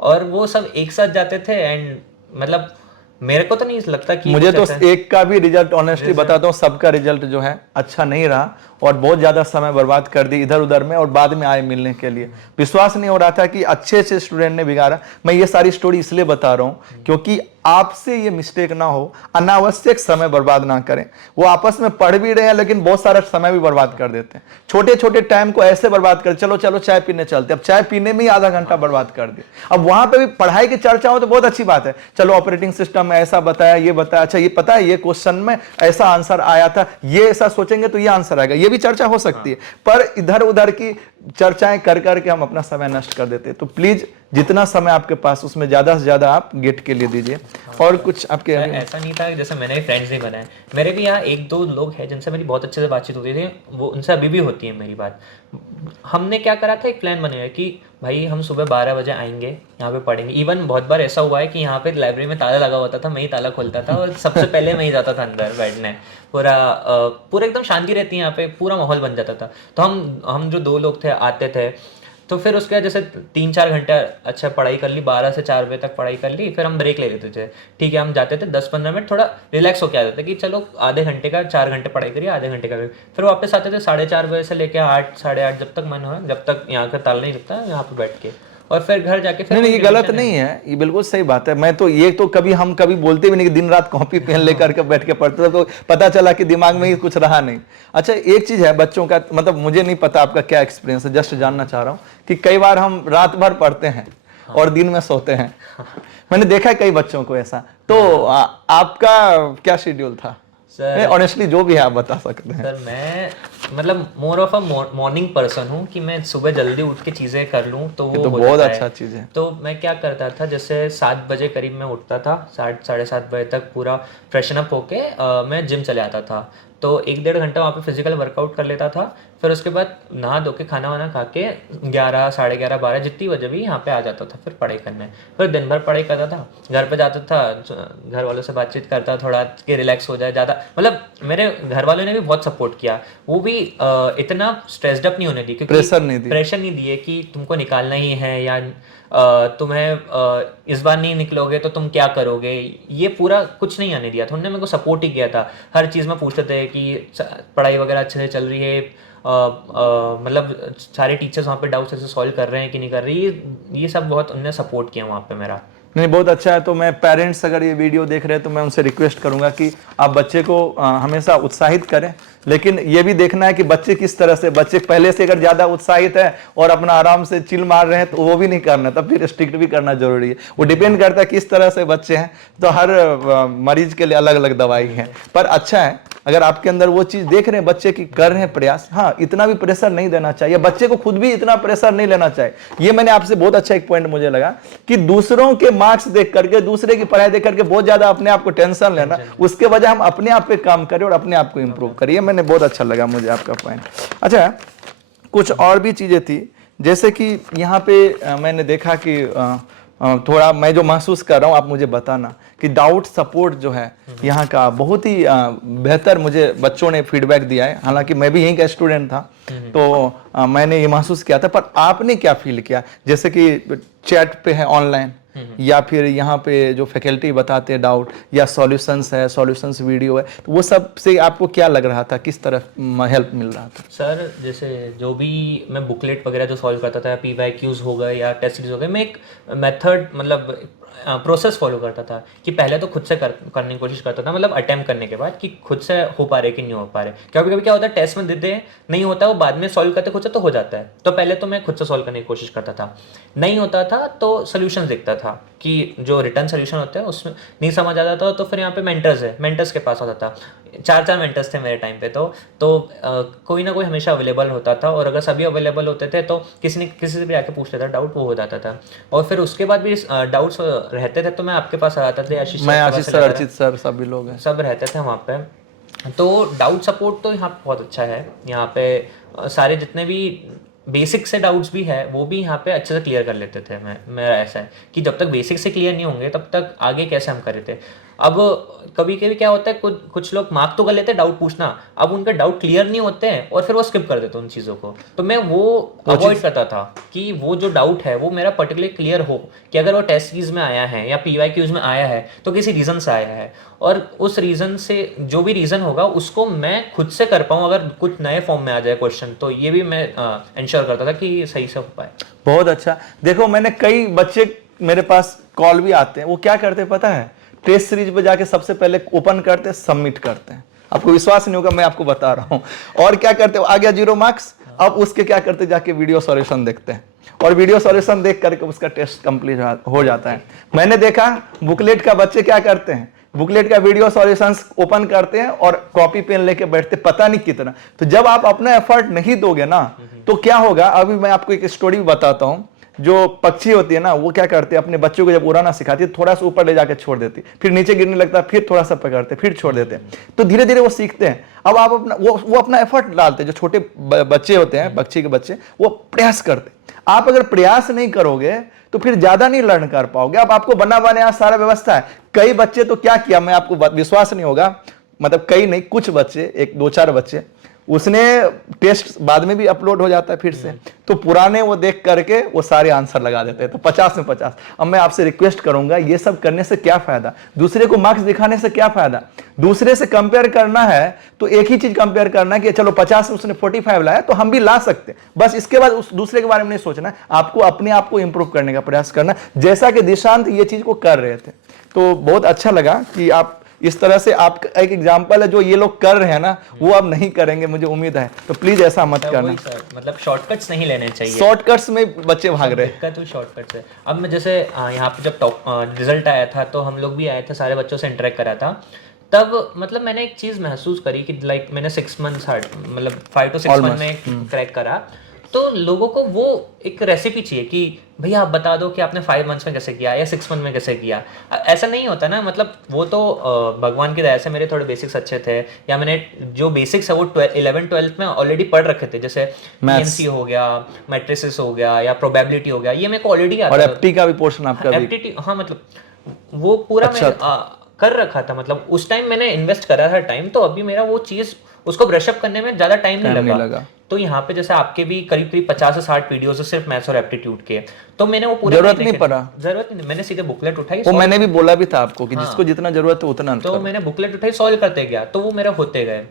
और वो सब एक साथ जाते थे। एंड मतलब मेरे को तो नहीं लगता कि मुझे कुछ तो ऐसा है। एक का भी रिजल्ट ऑनेस्टली बताता हूँ, सबका रिजल्ट जो है अच्छा नहीं रहा और बहुत ज्यादा समय बर्बाद कर दी इधर उधर में और बाद में आए मिलने के लिए। विश्वास नहीं हो रहा था कि अच्छे से स्टूडेंट ने बिगाड़ा। मैं ये सारी स्टोरी इसलिए बता रहा हूँ क्योंकि आपसे ये मिस्टेक ना हो, अनावश्यक समय बर्बाद ना करें। वो आपस में पढ़ भी रहे हैं लेकिन बहुत सारा समय भी बर्बाद कर देते हैं। छोटे छोटे टाइम को ऐसे बर्बाद कर, चलो चलो चाय पीने चलते, अब चाय पीने में ही आधा घंटा बर्बाद कर दिया। अब वहां पे भी पढ़ाई की चर्चा हो तो बहुत अच्छी बात है, चलो ऑपरेटिंग सिस्टम में ऐसा बताया, ये बताया, अच्छा ये पता है ये क्वेश्चन में ऐसा आंसर आया था, ये ऐसा सोचेंगे तो ये आंसर आएगा, ये भी चर्चा हो सकती है। पर इधर उधर की चर्चाएं कर करके हम अपना समय नष्ट कर देते हैं। तो प्लीज जितना समय आपके पास उसमें ज्यादा से ज्यादा आप गेट के लिए दीजिए। और कुछ आपके ऐसा नहीं था जैसे मैंने फ्रेंड्स नहीं बनाए, मेरे भी यहाँ एक दो लोग हैं जिनसे मेरी बहुत अच्छे से बातचीत होती थी, वो उनसे अभी भी होती है मेरी बात। हमने क्या करा था, एक प्लान बनाया कि भाई हम सुबह 12 बजे आएंगे, यहाँ पे पढ़ेंगे। इवन बहुत बार ऐसा हुआ है कि यहाँ पे लाइब्रेरी में ताला लगा होता था, मैं ही ताला खोलता था और सबसे पहले मैं ही जाता था अंदर बैठने। पूरा एकदम शांति रहती है यहाँ पे, पूरा माहौल बन जाता था। तो हम जो दो लोग थे आते थे, तो फिर उसके बाद जैसे 3-4 घंटे अच्छा पढ़ाई कर ली, 12 से 4 बजे तक पढ़ाई कर ली, फिर हम ब्रेक ले लेते थे। ठीक है, हम जाते थे 10-15 मिनट थोड़ा रिलैक्स होके आते थे कि चलो आधे घंटे का 4 घंटे पढ़ाई करिए, आधे घंटे का ब्रेक। फिर वापस आते थे 4:30 बजे से लेकर 8, 8:30 जब तक मन हो, जब तक यहाँ का ताला नहीं लगता यहाँ पे बैठ के, और फिर घर जाके फिर नहीं, ये गलत नहीं है, ये बिल्कुल सही बात है। मैं तो ये तो कभी हम कभी बोलते भी नहीं कि दिन रात कॉपी पेन लेकर के बैठ के पढ़ते थे, तो पता चला कि दिमाग में ही कुछ रहा नहीं। अच्छा, एक चीज है बच्चों का, मतलब मुझे नहीं पता आपका क्या एक्सपीरियंस है, जस्ट जानना चाह रहा हूँ कि कई बार हम रात भर पढ़ते हैं और दिन में सोते हैं। मैंने देखा है कई बच्चों को ऐसा। तो आपका क्या शेड्यूल था? सर ऑनेस्टली जो भी है आप बता सकते हैं। सर मैं मतलब more of a morning person हूँ कि मैं सुबह जल्दी उठ के चीज़ें कर लूँ तो वो तो हो बहुत जाता अच्छा है। चीज है। तो मैं क्या करता था, जैसे 7 बजे करीब मैं उठता था, 7-7:30 बजे तक पूरा फ्रेशन अप होके मैं जिम चले आता था। तो 1-1.5 घंटा वहाँ पे फिजिकल वर्कआउट कर लेता था। फिर उसके बाद नहा धो के खाना वाना खा के 11, 11:30, 12 जितनी बजे भी यहाँ पे आ जाता था फिर पढ़ाई करने। फिर दिन भर पढ़ाई करता था, घर पे जाता था, घर वालों से बातचीत करता थोड़ा कि रिलैक्स हो जाए ज़्यादा। मतलब मेरे घर वालों ने भी बहुत सपोर्ट किया, वो भी इतना स्ट्रेस्ड अप नहीं होने दी, क्योंकि प्रेशर नहीं दिए कि तुमको निकालना ही है या तुम्हें इस बार नहीं निकलोगे तो तुम क्या करोगे, ये पूरा कुछ नहीं आने दिया था। उन्होंने मेरे को सपोर्ट ही किया था, हर चीज़ में पूछते थे कि पढ़ाई वगैरह अच्छे से चल रही है, मतलब सारे टीचर्स वहाँ पे डाउट्स ऐसे सॉल्व कर रहे हैं कि नहीं कर रही, ये सब बहुत उन्होंने सपोर्ट किया वहाँ पे मेरा। नहीं, बहुत अच्छा है। तो मैं पेरेंट्स अगर ये वीडियो देख रहे हैं तो मैं उनसे रिक्वेस्ट करूंगा कि आप बच्चे को हमेशा उत्साहित करें, लेकिन ये भी देखना है कि बच्चे किस तरह से, बच्चे पहले से अगर ज्यादा उत्साहित है और अपना आराम से चिल मार रहे हैं तो वो भी नहीं करना, तब फिर स्ट्रिक्ट भी करना जरूरी है। वो डिपेंड करता है किस तरह से बच्चे हैं। तो हर मरीज के लिए अलग अलग दवाई है। पर अच्छा है अगर आपके अंदर वो चीज देख रहे हैं बच्चे की, कर रहे हैं प्रयास। हाँ, इतना भी प्रेशर नहीं देना चाहिए, बच्चे को खुद भी इतना प्रेशर नहीं लेना चाहिए। ये मैंने आपसे बहुत अच्छा एक पॉइंट मुझे लगा कि दूसरों के मार्क्स देख करके, दूसरे की पढ़ाई देख करके बहुत ज्यादा अपने आप को टेंशन लेना, उसके वजह हम अपने आप पे काम करें और अपने आप को इंप्रूव करिए। मैंने बहुत अच्छा लगा मुझे आपका पॉइंट। अच्छा, कुछ और भी चीजें थी, जैसे कि यहाँ पे मैंने देखा कि थोड़ा मैं जो महसूस कर रहा हूँ आप मुझे बताना कि डाउट सपोर्ट जो है यहाँ का बहुत ही बेहतर मुझे बच्चों ने फीडबैक दिया है। हालांकि मैं भी यहीं का स्टूडेंट था तो मैंने ये महसूस किया था, पर आपने क्या फील किया? जैसे कि चैट पे है ऑनलाइन, या फिर यहाँ पे जो फैकल्टी बताते हैं डाउट, या सॉल्यूशंस है, सॉल्यूशंस वीडियो है, तो वो सब से आपको क्या लग रहा था, किस तरह हेल्प मिल रहा था? सर जैसे जो भी मैं बुकलेट वगैरह जो सॉल्व करता था, PYQs हो गए या टेस्ट सीरीज हो गए, मैं एक मेथड मतलब प्रोसेस फॉलो करता था कि पहले तो खुद से करने की कोशिश करता था, मतलब अटेम्प्ट करने के बाद कि खुद से हो पा रहे कि नहीं हो पा रहे। कभी कभी क्या होता है, टेस्ट में देते हैं नहीं होता, वो बाद में सॉल्व करते खुद से तो हो जाता है। तो पहले तो मैं खुद से सॉल्व करने की कोशिश करता था, नहीं होता था तो सोल्यूशन देखता था कि जो रिटर्न सोल्यूशन होते हैं उसमें नहीं समझ आता था तो फिर यहाँ पे मेंटर्स है, मेंटर्स के पास आता था। 4 मेंटर्स थे मेरे टाइम पे, तो कोई ना कोई हमेशा अवेलेबल होता था, और अगर सभी अवेलेबल होते थे तो किसी से भी आके पूछ लेता, डाउट वो हो जाता था। और फिर उसके बाद भी डाउट्स रहते थे तो मैं आपके पास आ जाता था, आशीष सर, अर्चित सर, सभी लोग हैं, सब रहते थे वहाँ पे। तो डाउट सपोर्ट तो यहाँ बहुत अच्छा है। यहाँ पे सारे जितने भी बेसिक से डाउट्स भी है वो भी यहाँ पे अच्छे से क्लियर कर लेते थे। मेरा ऐसा है कि जब तक बेसिक से क्लियर नहीं होंगे तब तक आगे कैसे हम कर रहे थे। अब कभी कभी क्या होता है, कुछ लोग मार्क तो कर लेते हैं डाउट पूछना, अब उनका डाउट क्लियर नहीं होते हैं और फिर वो स्किप कर देते हैं उन चीज़ों को। तो मैं वो अवॉइड करता था कि वो जो डाउट है वो मेरा पर्टिकुलरली क्लियर हो, कि अगर वो टेस्ट सीरीज में आया है या PYQs में आया है तो किसी रीज़न से आया है, और उस रीज़न से जो भी रीज़न होगा उसको मैं खुद से कर पाऊँ। अगर कुछ नए फॉर्म में आ जाए क्वेश्चन, तो ये भी मैं इंश्योर करता था कि सही से हो पाए। बहुत अच्छा। देखो मैंने कई बच्चे मेरे पास कॉल भी आते हैं, वो क्या करते हैं पता है, टेस्ट सीरीज पे जाके सबसे पहले ओपन करते हैं, सबमिट करते हैं। आपको विश्वास नहीं होगा, मैं आपको बता रहा हूँ। और क्या करते हैं, आ गया 0 मार्क्स, अब उसके क्या करते हैं, जाके वीडियो सॉल्यूशन देखते हैं और वीडियो सॉल्यूशन देख करके उसका टेस्ट कंप्लीट हो जाता है। मैंने देखा बुकलेट का बच्चे क्या करते हैं, बुकलेट का वीडियो सॉल्यूशंस ओपन करते हैं और कॉपी पेन लेके बैठते पता नहीं कितना। तो जब आप अपना एफर्ट नहीं दोगे ना तो क्या होगा, अभी मैं आपको एक स्टोरी बताता हूं। जो पक्षी होती है ना, वो क्या करते हैं, अपने बच्चों को जब उड़ाना सिखाती है थोड़ा सा ऊपर ले जाकर छोड़ देती, फिर नीचे गिरने लगता है, फिर थोड़ा सा पकड़ते, फिर छोड़ देते हैं, तो धीरे धीरे वो सीखते हैं। अब आप अपना वो अपना एफर्ट डालते हैं। जो छोटे बच्चे होते हैं, पक्षी के बच्चे, वो प्रयास करते। आप अगर प्रयास नहीं करोगे तो फिर ज्यादा नहीं लर्न कर पाओगे। अब आपको बना बनाया सारा व्यवस्था है। कई बच्चे तो क्या किया, मैं आपको विश्वास नहीं होगा, मतलब कई नहीं, कुछ बच्चे, एक 2-4 बच्चे, उसने टेस्ट बाद में भी अपलोड हो जाता है फिर से, तो पुराने वो देख करके वो सारे आंसर लगा देते हैं, तो 50 में 50। अब मैं आपसे रिक्वेस्ट करूंगा, ये सब करने से क्या फायदा, दूसरे को मार्क्स दिखाने से क्या फायदा। दूसरे से कंपेयर करना है तो एक ही चीज कंपेयर करना है कि चलो 50 में उसने 45 लाया तो हम भी ला सकते, बस। इसके बाद उस दूसरे के बारे में नहीं सोचना, आपको अपने आप को इंप्रूव करने का प्रयास करना, जैसा कि दिशांत ये चीज को कर रहे थे। तो बहुत अच्छा लगा कि आप इस तरह से, आप एक एग्जांपल है, जो ये लोग कर रहे हैं ना वो अब नहीं करेंगे, मुझे उम्मीद है। तो प्लीज ऐसा मत करना। मतलब शॉर्टकट्स नहीं लेने चाहिए, शॉर्टकट्स में बच्चे भाग रहे हैं। दिक्कत हुई शॉर्टकट्स है। अब मैं जैसे यहाँ पे जब टॉप रिजल्ट आया था तो हम लोग भी आए थे, सारे बच्चों से इंटरेक्ट करा था, तब मतलब मैंने एक चीज़ महसूस करी कि लाइक मैंने 6 मंथ्स हार्ड, मतलब 5 to 6 मंथ में क्रैक करा। तो लोगों को वो एक रेसिपी चाहिए कि भैया आप बता दो कि आपने 5 मंथ्स में कैसे किया या 6 मंथ में कैसे किया। ऐसा नहीं होता ना, मतलब वो तो भगवान की दया से मेरे थोड़े बेसिक्स अच्छे थे, या मैंने जो बेसिक्स है वो 11th-12th में ऑलरेडी पढ़ रखे थे, जैसे PMC हो गया, मैट्रिसेस हो गया या प्रोबेबिलिटी हो गया, ये मेरे को ऑलरेडी आता और था। एप्टी का भी पोर्शन आपका भी, एप्टीट्यूड, हाँ, मतलब वो पूरा अच्छा मैं कर रखा था। मतलब उस टाइम मैंने इन्वेस्ट करा था टाइम, तो अभी मेरा वो चीज़ उसको ब्रशअप करने में ज़्यादा टाइम नहीं लगा। तो यहाँ पे जैसे आपके भी करीब करीब 50 से 60 वीडियोस है सिर्फ मैथ्स और एप्टीट्यूड के, तो मैंने वो पूरा जरूरत नहीं पड़ा, जरूरत नहीं, मैंने सीधे बुकलेट उठाई। वो मैंने भी बोला भी था आपको कि जिसको जितना जरूरत है उतना, तो मैंने बुकलेट उठाई, सॉल्व करते गया, तो वो मेरा होते गए।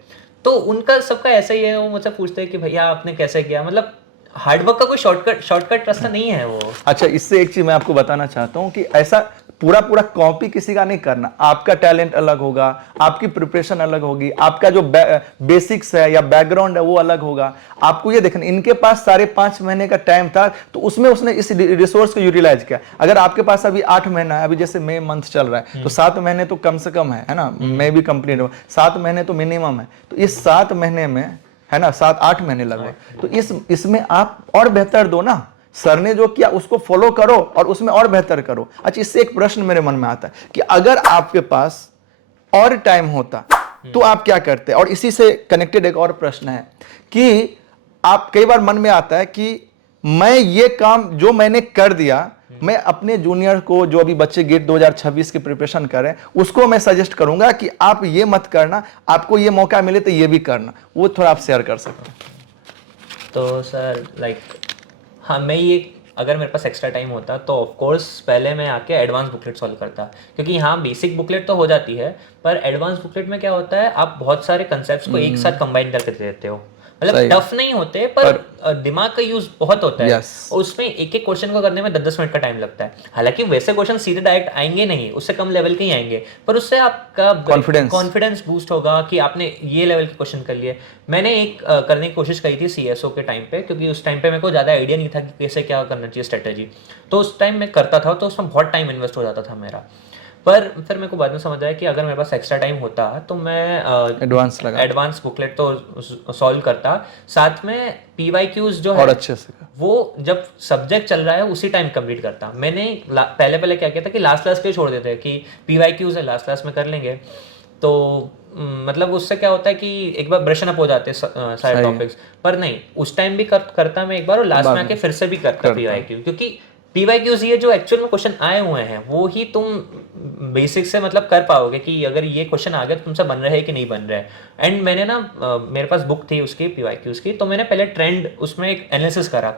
तो उनका सबका ऐसा ही है, वो मुझसे पूछते हैं कि भैया आपने कैसे किया, मतलब हार्डवर्क का कोई शॉर्टकट रास्ता नहीं है वो। अच्छा, इससे एक चीज मैं आपको बताना चाहता हूँ कि ऐसा पूरा कॉपी किसी का नहीं करना। आपका टैलेंट अलग होगा, आपकी प्रिपरेशन अलग होगी, आपका जो बेसिक्स है या बैकग्राउंड है वो अलग होगा। आपको ये देखना, इनके पास 5.5 महीने का टाइम था तो उसमें उसने इस रिसोर्स को यूटिलाइज किया। अगर आपके पास अभी 8 महीना है, अभी जैसे मई मंथ चल रहा है, तो 7 महीने तो कम से कम है ना, मई भी कंप्लीट हो, 7 महीने तो मिनिमम है। तो इस 7 महीने में, है ना, 7-8 महीने लगभग, तो इसमें आप और बेहतर दो ना। सर ने जो किया उसको फॉलो करो और उसमें और बेहतर करो। अच्छा, इससे एक प्रश्न मेरे मन में आता है कि अगर आपके पास और टाइम होता तो आप क्या करते। और इसी से कनेक्टेड एक और प्रश्न है कि आप, कई बार मन में आता है कि मैं ये काम जो मैंने कर दिया, मैं अपने जूनियर को, जो अभी बच्चे गेट 2026 की प्रिपरेशन कर रहे हैं, उसको मैं सजेस्ट करूंगा कि आप ये मत करना, आपको ये मौका मिले तो ये भी करना। वो थोड़ा आप शेयर कर सकते हैं। तो सर लाइक, हाँ, मैं ये, अगर मेरे पास एक्स्ट्रा टाइम होता तो ऑफ कोर्स पहले मैं आके एडवांस बुकलेट सॉल्व करता, क्योंकि यहाँ बेसिक बुकलेट तो हो जाती है, पर एडवांस बुकलेट में क्या होता है, आप बहुत सारे कंसेप्ट्स को एक साथ कंबाइन करके देते हो। मतलब टफ नहीं होते, पर दिमाग का यूज बहुत होता है। और उसमें एक एक क्वेश्चन को करने में 10-10 मिनट का टाइम लगता है। हालांकि वैसे क्वेश्चन सीधे डायरेक्ट आएंगे नहीं, उससे कम लेवल के ही आएंगे, पर उससे आपका कॉन्फिडेंस बूस्ट होगा कि आपने ये लेवल के क्वेश्चन कर लिए। मैंने एक करने की कोशिश करी थी CSO के टाइम पे, क्योंकि उस टाइम पे मेरे को ज़्यादा आइडिया नहीं था कि कैसे क्या करना चाहिए स्ट्रेटेजी। तो उस टाइम मैं करता था तो उसमें बहुत टाइम इन्वेस्ट हो जाता था मेरा। पर फिर मेरे को बाद में समझ आया कि अगर मेरे पास एक्स्ट्रा टाइम होता तो मैं एडवांस बुकलेट तो सॉल्व करता, साथ में PYQs जो है, और अच्छे से वो जब सब्जेक्ट चल रहा है उसी टाइम कंप्लीट करता। मैंने पहले क्या किया था कि लास्ट क्लास के लिए छोड़ देते हैं कि PYQs है लास्ट क्लास में कर लेंगे, तो मतलब उससे क्या होता है कि एक बार ब्रशन अप हो जाते हैं सारे टॉपिक्स। पर नहीं, उस टाइम भी करता मैं एक बार, और लास्ट में आके फिर से भी करता PYQ, क्योंकि PYQs ये जो एक्चुअल में क्वेश्चन आए हुए हैं वो ही तुम बेसिक से मतलब कर पाओगे कि अगर ये क्वेश्चन आ गया तो तुमसे बन रहा है कि नहीं बन रहा है। एंड मैंने ना मेरे पास बुक थी उसकी PYQs की, तो मैंने पहले ट्रेंड उसमें एक एनालिसिस करा।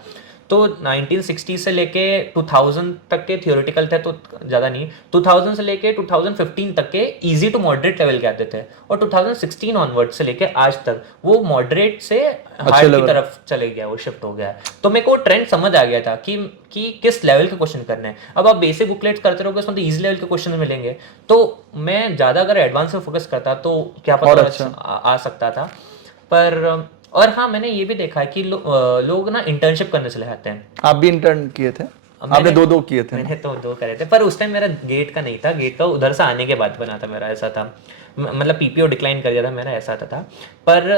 तो 1960 से लेके 2000 तक के थियोरेटिकल थे, तो ज़्यादा नहीं, 2000 से लेके 2015 तक के इजी टू मॉडरेट लेवल के आते थे, और 2016 ऑनवर्ड से लेके आज तक वो मॉडरेट से हार्ड की तरफ चले गया, वो शिफ्ट हो गया है। तो मेरे को ट्रेंड समझ आ गया था कि किस लेवल के क्वेश्चन करने हैं। अब आप बेसिक बुकलेट्स करते रहोगे उसमें तो ईजी लेवल के क्वेश्चन मिलेंगे, तो मैं ज़्यादा अगर एडवांस में फोकस करता तो क्या पता अच्छा आ सकता था। पर और हाँ, मैंने ये भी देखा है कि लोग ना इंटर्नशिप करने चले जाते हैं। आप भी इंटर्न किए थे? आपने दो किए थे? मैंने तो 2 करे थे, पर उस टाइम मेरा गेट का नहीं था, गेट का उधर से आने के बाद बना था मेरा, ऐसा था। मतलब PPO डिक्लाइन कर दिया था मेरा, ऐसा था। पर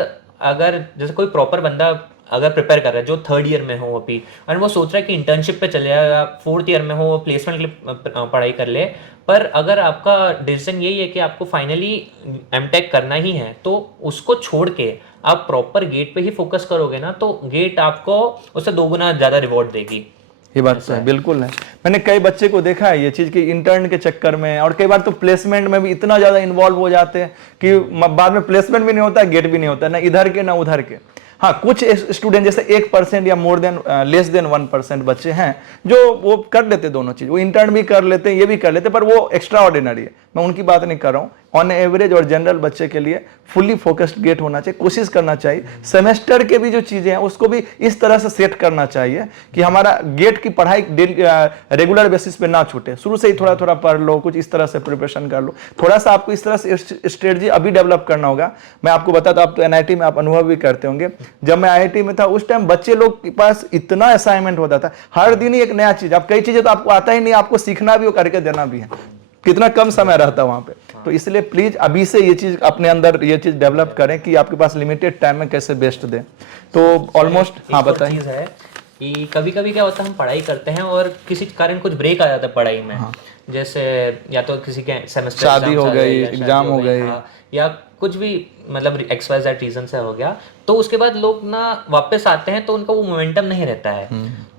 अगर जैसे कोई प्रॉपर बंदा अगर प्रिपेयर कर रहा है जो 3rd ईयर में हो अभी, और वो सोच रहा है कि इंटर्नशिप पे चले जाए, या 4th ईयर में हो प्लेसमेंट के लिए पढ़ाई कर ले, पर अगर आपका डिसीजन यही है कि आपको फाइनली MTech करना ही है, तो उसको छोड़ के आप प्रॉपर गेट पे ही फोकस करोगे ना, तो गेट आपको उससे 2 गुना ज़्यादा रिवॉर्ड देगी। ये बात तो है, बिल्कुल है। मैंने कई बच्चे को देखा है ये चीज़ कि इंटर्न के चक्कर में, और कई बार तो प्लेसमेंट में भी इतना ज़्यादा इन्वॉल्व हो जाते हैं कि बाद में प्लेसमेंट भी नहीं होता, गेट भी नहीं होता, ना इधर के ना उधर के। हाँ, कुछ स्टूडेंट जैसे 1% या लेस देन 1% बच्चे हैं जो वो कर लेते दोनों चीज़, वो इंटर्न भी कर लेते हैं, ये भी कर लेते हैं, पर वो एक्स्ट्रा ऑर्डिनरी है, मैं उनकी बात नहीं कर रहा हूँ। ऑन एवरेज और जनरल बच्चे के लिए फुली फोकस्ड गेट होना चाहिए, कोशिश करना चाहिए। सेमेस्टर के भी जो चीज़ें हैं उसको भी इस तरह से सेट करना चाहिए कि हमारा गेट की पढ़ाई रेगुलर बेसिस पे ना छूटे, शुरू से ही थोड़ा थोड़ा पढ़ लो, कुछ इस तरह से प्रिपरेशन कर लो। थोड़ा सा आपको इस तरह से स्ट्रेटजी अभी डेवलप करना होगा। मैं आपको बताता, आप तो NIT में आप अनुभव भी करते होंगे, जब मैं IIT में था उस टाइम बच्चे लोग के पास इतना असाइनमेंट होता था, हर दिन ही एक नया चीज। अब कई चीजें तो आपको आता ही नहीं, आपको सीखना भी और करके देना भी है, कितना कम समय रहता है वहां पे। तो इसलिए प्लीज अभी से ये चीज अपने अंदर ये चीज डेवलप करें कि आपके पास लिमिटेड टाइम में कैसे बेस्ट दें। तो ऑलमोस्ट हाँ बताइए। चीज है कि कभी कभी क्या होता है, हम पढ़ाई करते हैं और किसी कारण कुछ ब्रेक आ जाता है पढ़ाई में। जैसे या तो किसी के सेमेस्टर शादी हो गई, एग्जाम हो गई, या कुछ भी मतलब XYZ रीजन से हो गया, तो उसके बाद लोग ना वापस आते हैं तो उनका वो मोमेंटम नहीं रहता है।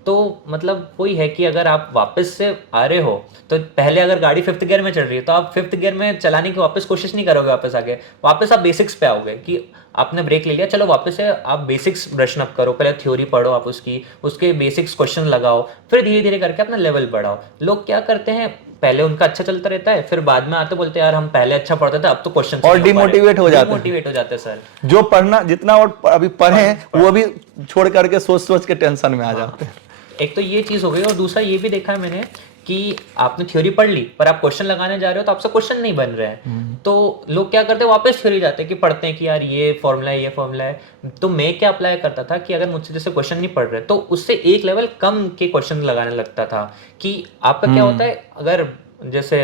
तो मतलब वही है कि अगर आप वापस से आ रहे हो, तो पहले अगर गाड़ी 5th गियर में चल रही है तो आप 5th गियर में चलाने की वापस कोशिश नहीं करोगे, वापस आके वापस आप बेसिक्स पे आओगे कि आपने ब्रेक ले लिया, चलो वापस से आप बेसिक्स ब्रशन अप करो, पहले थ्योरी पढ़ो आप उसके बेसिक्स क्वेश्चन लगाओ, फिर धीरे धीरे करके अपना लेवल बढ़ाओ। लोग क्या करते हैं, पहले उनका अच्छा चलता रहता है, फिर बाद में आते बोलते हैं यार हम पहले अच्छा पढ़ते थे, अब तो क्वेश्चन और डिमोटिवेट हो जाते हैं सर। जो पढ़ना जितना और अभी पढ़े वो भी छोड़ करके सोच के टेंशन में आ जाते हैं। एक तो ये चीज हो गई, और दूसरा ये भी देखा है मैंने कि आपने थ्योरी पढ़ ली पर आप क्वेश्चन लगाने जा रहे हो तो आपसे क्वेश्चन नहीं बन रहे हैं, तो लोग क्या करते हैं, वापस थ्योरी जाते हैं कि पढ़ते हैं कि यार ये फॉर्मूला है, ये फॉर्मूला है। तो मैं क्या अप्लाई करता था कि अगर मुझसे जैसे क्वेश्चन नहीं पढ़ रहे तो उससे एक लेवल कम के क्वेश्चन लगाने लगता था। कि आपका क्या होता है, अगर जैसे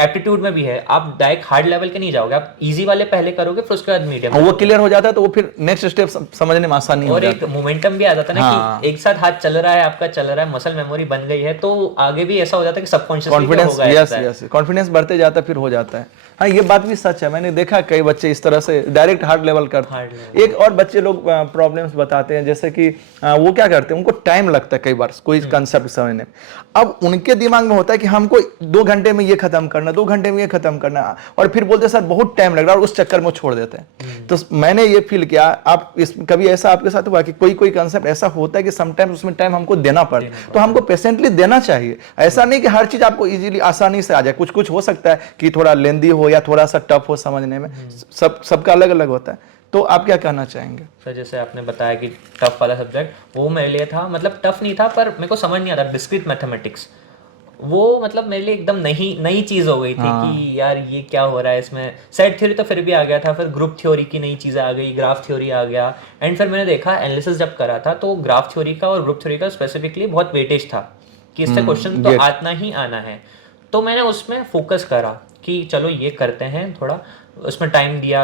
एप्टीट्यूड में भी है, आप डायरेक्ट हार्ड लेवल के नहीं जाओगे, आप इजी वाले पहले करोगे, फिर उसके बाद मीडियम, वो क्लियर हो जाता है तो वो फिर नेक्स्ट स्टेप समझने में आसानी हो जाती है, और एक मोमेंटम भी आ जाता है ना कि एक साथ हाथ चल रहा है, आपका चल रहा है, मसल मेमोरी बन गई है, तो आगे भी ऐसा हो जाता है कि सबकॉन्शियसली कॉन्फिडेंस, यस कॉन्फिडेंस बढ़ते जाता है, फिर हो जाता है। हाँ, ये बात भी सच है, मैंने देखा कई बच्चे इस तरह से डायरेक्ट हार्ड लेवल करते हैं। एक और बच्चे लोग प्रॉब्लम्स बताते हैं, जैसे कि वो क्या करते हैं, उनको टाइम लगता है कई बार कोई कंसेप्ट समझने में। अब उनके दिमाग में होता है कि हमको 2 घंटे में ये खत्म करना, 2 घंटे में ये खत्म करना, और फिर बोलते सर बहुत टाइम लग रहा है, और उस चक्कर में छोड़ देते हैं। तो मैंने ये फील किया, आप कभी ऐसा आपके साथ हुआ कि कोई कंसेप्ट ऐसा होता है कि समटाइम्स उसमें टाइम हमको देना पड़ता है, तो हमको पेशेंटली देना चाहिए। ऐसा नहीं कि हर चीज आपको इजीली आसानी से आ जाए, कुछ हो सकता है कि थोड़ा लेंदी हो या थोड़ा सा टफ हो समझने में, सबका अलग अलग होता है। तो आप क्या कहना चाहेंगे सर? जैसे आपने बताया कि टफ वाला सब्जेक्ट वो मेरे लिए था, मतलब टफ नहीं था पर मेरे को समझ नहीं आता, डिस्क्रीट मैथमेटिक्स, वो मतलब मेरे लिए एकदम नई चीज़ हो गई थी। कि यार ये क्या हो रहा है इसमें। सेट थ्योरी तो फिर भी आ गया था, फिर ग्रुप थ्योरी की नई चीज़ें आ गई, ग्राफ थ्योरी आ गया, एंड फिर मैंने देखा एनालिसिस जब करा था तो ग्राफ थ्योरी का और ग्रुप थ्योरी का स्पेसिफिकली बहुत वेटेज था कि इससे क्वेश्चन तो आना ही आना है। तो मैंने उसमें फोकस करा कि चलो ये करते हैं, थोड़ा उसमें टाइम दिया।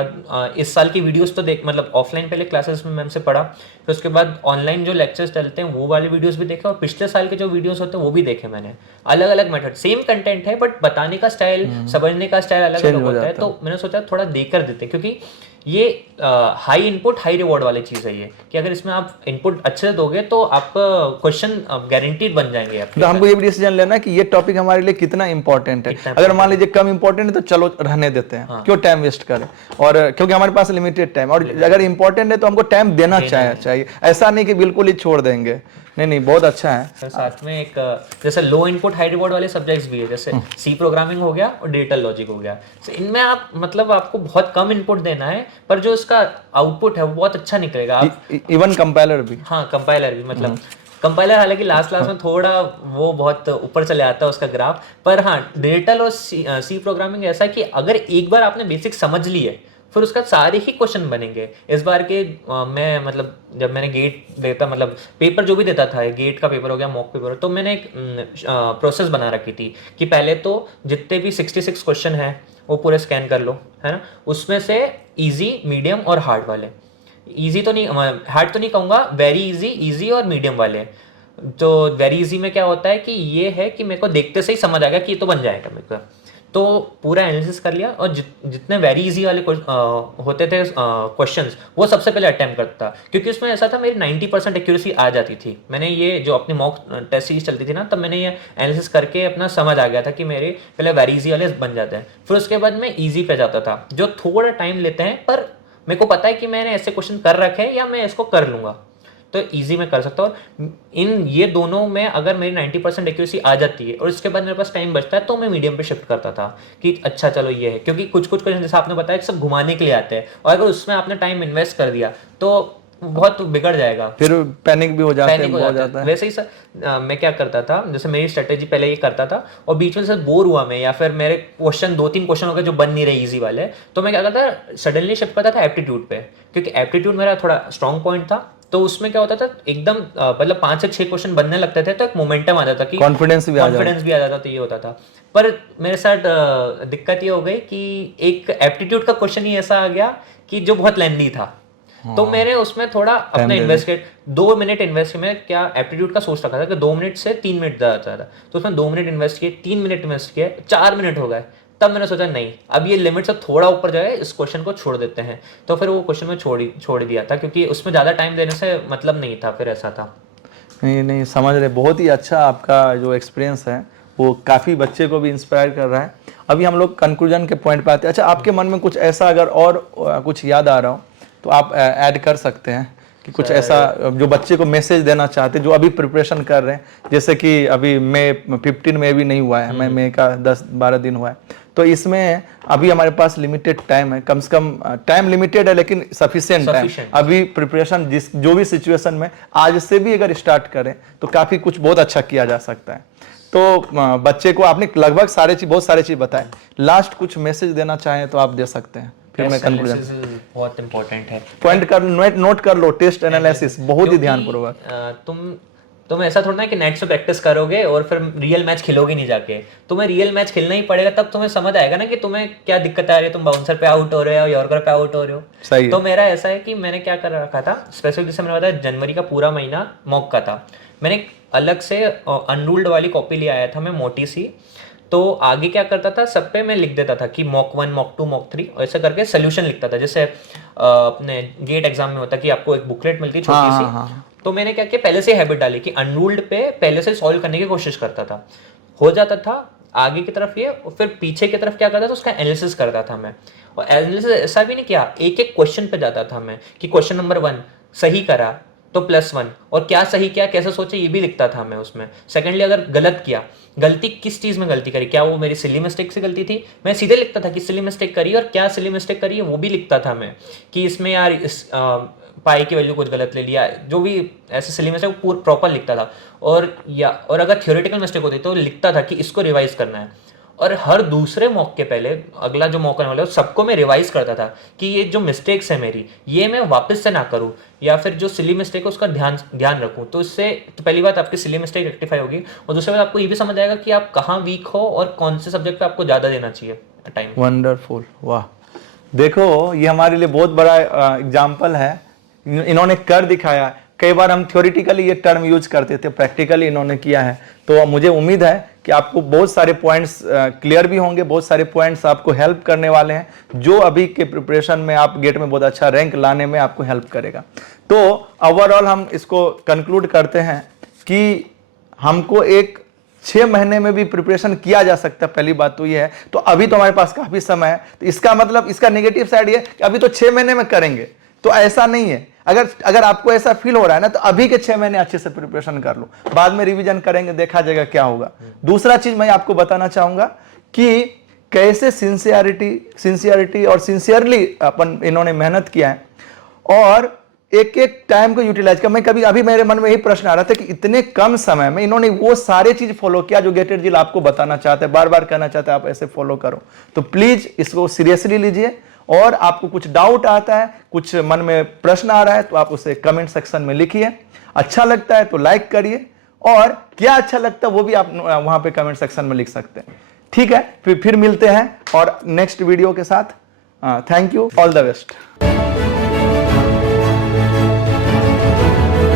इस साल की वीडियोस तो देख, मतलब ऑफलाइन पहले क्लासेस में मैम से पढ़ा, फिर उसके बाद ऑनलाइन जो लेक्चर्स चलते हैं वो वाले वीडियोस भी देखे, और पिछले साल के जो वीडियोस होते हैं वो भी देखे मैंने। अलग अलग मेथड, सेम कंटेंट है बट बताने का स्टाइल, समझने का स्टाइल अलग अलग होता है। तो मैंने सोचा थोड़ा देकर देते, क्योंकि ये हाई इनपुट हाई रिवॉर्ड वाली चीज़ है ये, कि अगर इसमें आप इनपुट अच्छे से दोगे तो आपका क्वेश्चन गारंटीड बन जाएंगे आपके तो हमको ये भी डिसीजन लेना है कि ये टॉपिक हमारे लिए कितना इंपॉर्टेंट है। अगर मान लीजिए कम इंपॉर्टेंट है तो चलो रहने देते हैं, क्यों टाइम वेस्ट करें, और क्योंकि हमारे पास लिमिटेड टाइम, और अगर इंपॉर्टेंट है तो हमको टाइम देना चाहिए, ऐसा नहीं कि बिल्कुल ही छोड़ देंगे। नहीं, बहुत अच्छा है। फिर साथ में एक जैसे लो इनपुट हाई रिवॉर्ड वाले सब्जेक्ट्स भी है, जैसे सी प्रोग्रामिंग हो गया और डिजिटल लॉजिक हो गया। तो इनमें आप मतलब आपको बहुत कम इनपुट देना है, पर जो इसका आउटपुट है वो बहुत अच्छा निकलेगा। इवन कंपाइलर भी, हाँ कंपाइलर भी, मतलब कंपाइलर हालांकि लास्ट में थोड़ा वो बहुत ऊपर चले आता है उसका ग्राफ, पर हाँ डिजिटल और सी प्रोग्रामिंग ऐसा है कि अगर एक बार आपने बेसिक समझ ली है फिर उसका सारे ही क्वेश्चन बनेंगे। इस बार के मैं मतलब जब मैंने गेट देता, मतलब पेपर जो भी देता था, गेट का पेपर हो गया, मॉक पेपर, तो मैंने एक प्रोसेस बना रखी थी कि पहले तो जितने भी 66 क्वेश्चन हैं वो पूरे स्कैन कर लो, है ना। उसमें से इजी, मीडियम और हार्ड वाले, इजी तो नहीं, हार्ड तो नहीं कहूँगा, वेरी इजी, इजी और मीडियम वाले। तो वेरी इजी में क्या होता है कि ये है कि मेरे को देखते से ही समझ आ गया कि ये तो बन जाएगा मेरे को, तो पूरा एनालिसिस कर लिया। और जितने वेरी इजी वाले होते थे क्वेश्चंस वो सबसे पहले अटेम्प्ट करता था, क्योंकि उसमें ऐसा था मेरी 90% एक्यूरेसी आ जाती थी। मैंने ये जो अपनी मॉक टेस्ट सीरीज चलती थी ना, तब मैंने ये एनालिसिस करके अपना समझ आ गया था कि मेरे पहले वेरी इजी वाले बन जाते हैं, फिर उसके बाद मैं ईजी पे जाता था, जो थोड़ा टाइम लेते हैं, पर मेरे को पता है कि मैंने ऐसे क्वेश्चन कर रखे हैं या मैं इसको कर लूँगा, तो इजी में कर सकता हूँ। और इन ये दोनों में अगर मेरी 90% एक्यूरेसी आ जाती है और इसके बाद मेरे पास टाइम बचता है तो मैं मीडियम पे शिफ्ट करता था कि अच्छा चलो ये है, क्योंकि कुछ क्वेश्चन जैसे आपने बताया सब घुमाने के लिए आते हैं, और अगर उसमें आपने टाइम इन्वेस्ट कर दिया तो बहुत बिगड़ जाएगा, फिर पैनिक भी हो जाता है। वैसे ही सर मैं क्या करता था, जैसे मेरी स्ट्रेटेजी पहले ये करता था, और बीच में से बोर हुआ मैं, या फिर मेरे क्वेश्चन 2-3 क्वेश्चन हो गए जो बन नहीं रहे इजी वाले, तो मैं क्या करता था, सडनली शिफ्ट करता था एप्टीट्यूड पे, क्योंकि एप्टीट्यूड मेरा थोड़ा स्ट्रॉन्ग पॉइंट था। तो उसमें क्या होता था, एकदम मतलब 5 से 6 क्वेश्चन बनने लगते थे तो एक मोमेंटम आ जाता कि कॉन्फिडेंस भी आ जाता, तो ये होता था। पर मेरे साथ दिक्कत ये हो गई कि एक एप्टीट्यूड का क्वेश्चन ही ऐसा आ गया कि जो बहुत लेंथी था, तो मैंने उसमें थोड़ा अपना इन्वेस्टेड 2 मिनट इन्वेस्ट, मैं क्या एप्टीट्यूड का सोच रखा था कि 2 मिनट से 3 मिनट ज़्यादा था, तो उसमें 2 मिनट इन्वेस्ट किए, 3 मिनट इन्वेस्ट किए, 4 मिनट हो गए, तब मैंने सोचा नहीं अब ये लिमिट से थोड़ा ऊपर जाए, इस क्वेश्चन को छोड़ देते हैं, तो फिर वो क्वेश्चन में छोड़ दिया था, क्योंकि उसमें ज़्यादा टाइम देने से मतलब नहीं था, फिर ऐसा था। नहीं समझ रहे, बहुत ही अच्छा आपका जो एक्सपीरियंस है वो काफ़ी बच्चे को भी इंस्पायर कर रहा है। अभी हम लोग कंक्लूजन के पॉइंट पे आते हैं। अच्छा, आपके मन में कुछ ऐसा अगर और कुछ याद आ रहा हो तो आप ऐड कर सकते हैं कि कुछ ऐसा जो बच्चे को मैसेज देना चाहते जो अभी प्रिपरेशन कर रहे हैं, जैसे कि अभी मई 15 में भी नहीं हुआ है, मई का 10-12 दिन हुआ है, तो इसमें अभी हमारे पास लिमिटेड टाइम है, कम से कम टाइम लिमिटेड है लेकिन सफिशिएंट टाइम। अभी प्रिपरेशन जो भी सिचुएशन में आज से भी अगर स्टार्ट करें तो काफ़ी कुछ बहुत अच्छा किया जा सकता है। तो बच्चे को आपने लगभग बहुत सारे चीज़ बताए, लास्ट कुछ मैसेज देना चाहें तो आप दे सकते हैं, फिर मैं कंक्लूजन। बहुत इंपॉर्टेंट है, पॉइंट कर नोट कर लो, टेस्ट एनालिसिस बहुत ही ध्यानपूर्वक। तुम ऐसा थोड़ा ना कि नेट से प्रैक्टिस करोगे और फिर रियल मैच खेलोगे नहीं जाके, तुम्हें रियल मैच खेलना ही पड़ेगा, तब तुम्हें समझ आएगा ना कि तुम्हें क्या दिक्कत आ रही है, तुम बाउंसर पे आउट हो रहे हो, यॉर्कर पे आउट हो रहे हो। सही तो मेरा ऐसा है कि मैंने क्या कर रखा था, स्पेसिफिक जैसे मैंने बताया जनवरी का पूरा महीना मॉक का था, मैंने अलग से अनरूल्ड वाली कॉपी ले आया था मैं, मोटी सी। तो आगे क्या करता था, सब पे मैं लिख देता था कि मॉक 1, मॉक 2, मॉक 3, ऐसे करके सोल्यूशन लिखता था। जैसे अपने गेट एग्जाम में होता कि आपको एक बुकलेट मिलती है छोटी सी, तो मैंने क्या किया, पहले से हैबिट डाली कि अनरूल्ड पे पहले से सॉल्व करने की कोशिश करता था, हो जाता था आगे की तरफ ये, और फिर पीछे की तरफ क्या करता था, उसका एनालिसिस करता था मैं। और एनालिसिस ऐसा भी नहीं किया, एक एक क्वेश्चन पे जाता था मैं कि क्वेश्चन नंबर 1 सही करा तो +1, और क्या सही किया, कैसे सोचे, ये भी लिखता था मैं उसमें। सेकेंडली अगर गलत किया, गलती किस चीज़ में गलती करी, क्या वो मेरी सिली मिस्टेक से गलती थी, मैं सीधे लिखता था कि सिली मिस्टेक करी, और क्या सिली मिस्टेक करी है वो भी लिखता था मैं, कि इसमें यार इस पाई की वैल्यू कुछ गलत ले लिया, जो भी ऐसे सिली मिस्टेक पूरा प्रॉपर लिखता था। और अगर थ्योरेटिकल मिस्टेक होती तो लिखता था कि इसको रिवाइज करना है, और हर दूसरे मॉक के पहले अगला जो मॉक आने वाला है सबको मैं रिवाइज करता था कि ये जो मिस्टेक्स है मेरी, ये मैं वापस से ना करूं, या फिर जो सिली मिस्टेक है उसका ध्यान रखूं। तो इससे तो पहली बात आपकी सिली मिस्टेक रेक्टिफाई होगी, और दूसरी बात आपको ये भी समझ आएगा कि आप कहाँ वीक हो और कौन से सब्जेक्ट पे आपको ज़्यादा देना चाहिए टाइम। वंडरफुल, वाह, देखो ये हमारे लिए बहुत बड़ा एग्जाम्पल है, इन्होंने कर दिखाया। कई बार हम थ्योरेटिकली ये टर्म यूज करते थे, प्रैक्टिकली इन्होंने किया है, तो मुझे उम्मीद है कि आपको बहुत सारे पॉइंट्स क्लियर भी होंगे, बहुत सारे पॉइंट्स आपको हेल्प करने वाले हैं जो अभी के प्रिपरेशन में आप गेट में बहुत अच्छा रैंक लाने में आपको हेल्प करेगा। तो ओवरऑल हम इसको कंक्लूड करते हैं कि हमको एक 6 महीने में भी प्रिपरेशन किया जा सकता है, पहली बात तो ये है। तो अभी तो हमारे पास काफी समय है, तो इसका मतलब इसका नेगेटिव साइड ये कि अभी तो 6 महीने में करेंगे, तो ऐसा नहीं है। अगर आपको ऐसा फील हो रहा है ना, तो अभी के 6 महीने अच्छे से प्रिपरेशन कर लो, बाद में रिवीजन करेंगे, देखा जाएगा क्या होगा। दूसरा चीज मैं आपको बताना चाहूंगा कि कैसे सिंसियरिटी और सिंसियरली अपन इन्होंने मेहनत किया है और एक एक टाइम को यूटिलाइज कर। मैं कभी अभी मेरे मन में यही प्रश्न आ रहा था कि इतने कम समय में इन्होंने वो सारे चीज फॉलो किया जो गेटेड जिल आपको बताना चाहते हैं, बार बार कहना चाहते हैं आप ऐसे फॉलो करो। तो प्लीज इसको सीरियसली लीजिए, और आपको कुछ डाउट आता है, कुछ मन में प्रश्न आ रहा है, तो आप उसे कमेंट सेक्शन में लिखिए। अच्छा लगता है तो लाइक करिए, और क्या अच्छा लगता है वो भी आप वहां पे कमेंट सेक्शन में लिख सकते हैं। ठीक है, फिर मिलते हैं और नेक्स्ट वीडियो के साथ। Thank you, all the best.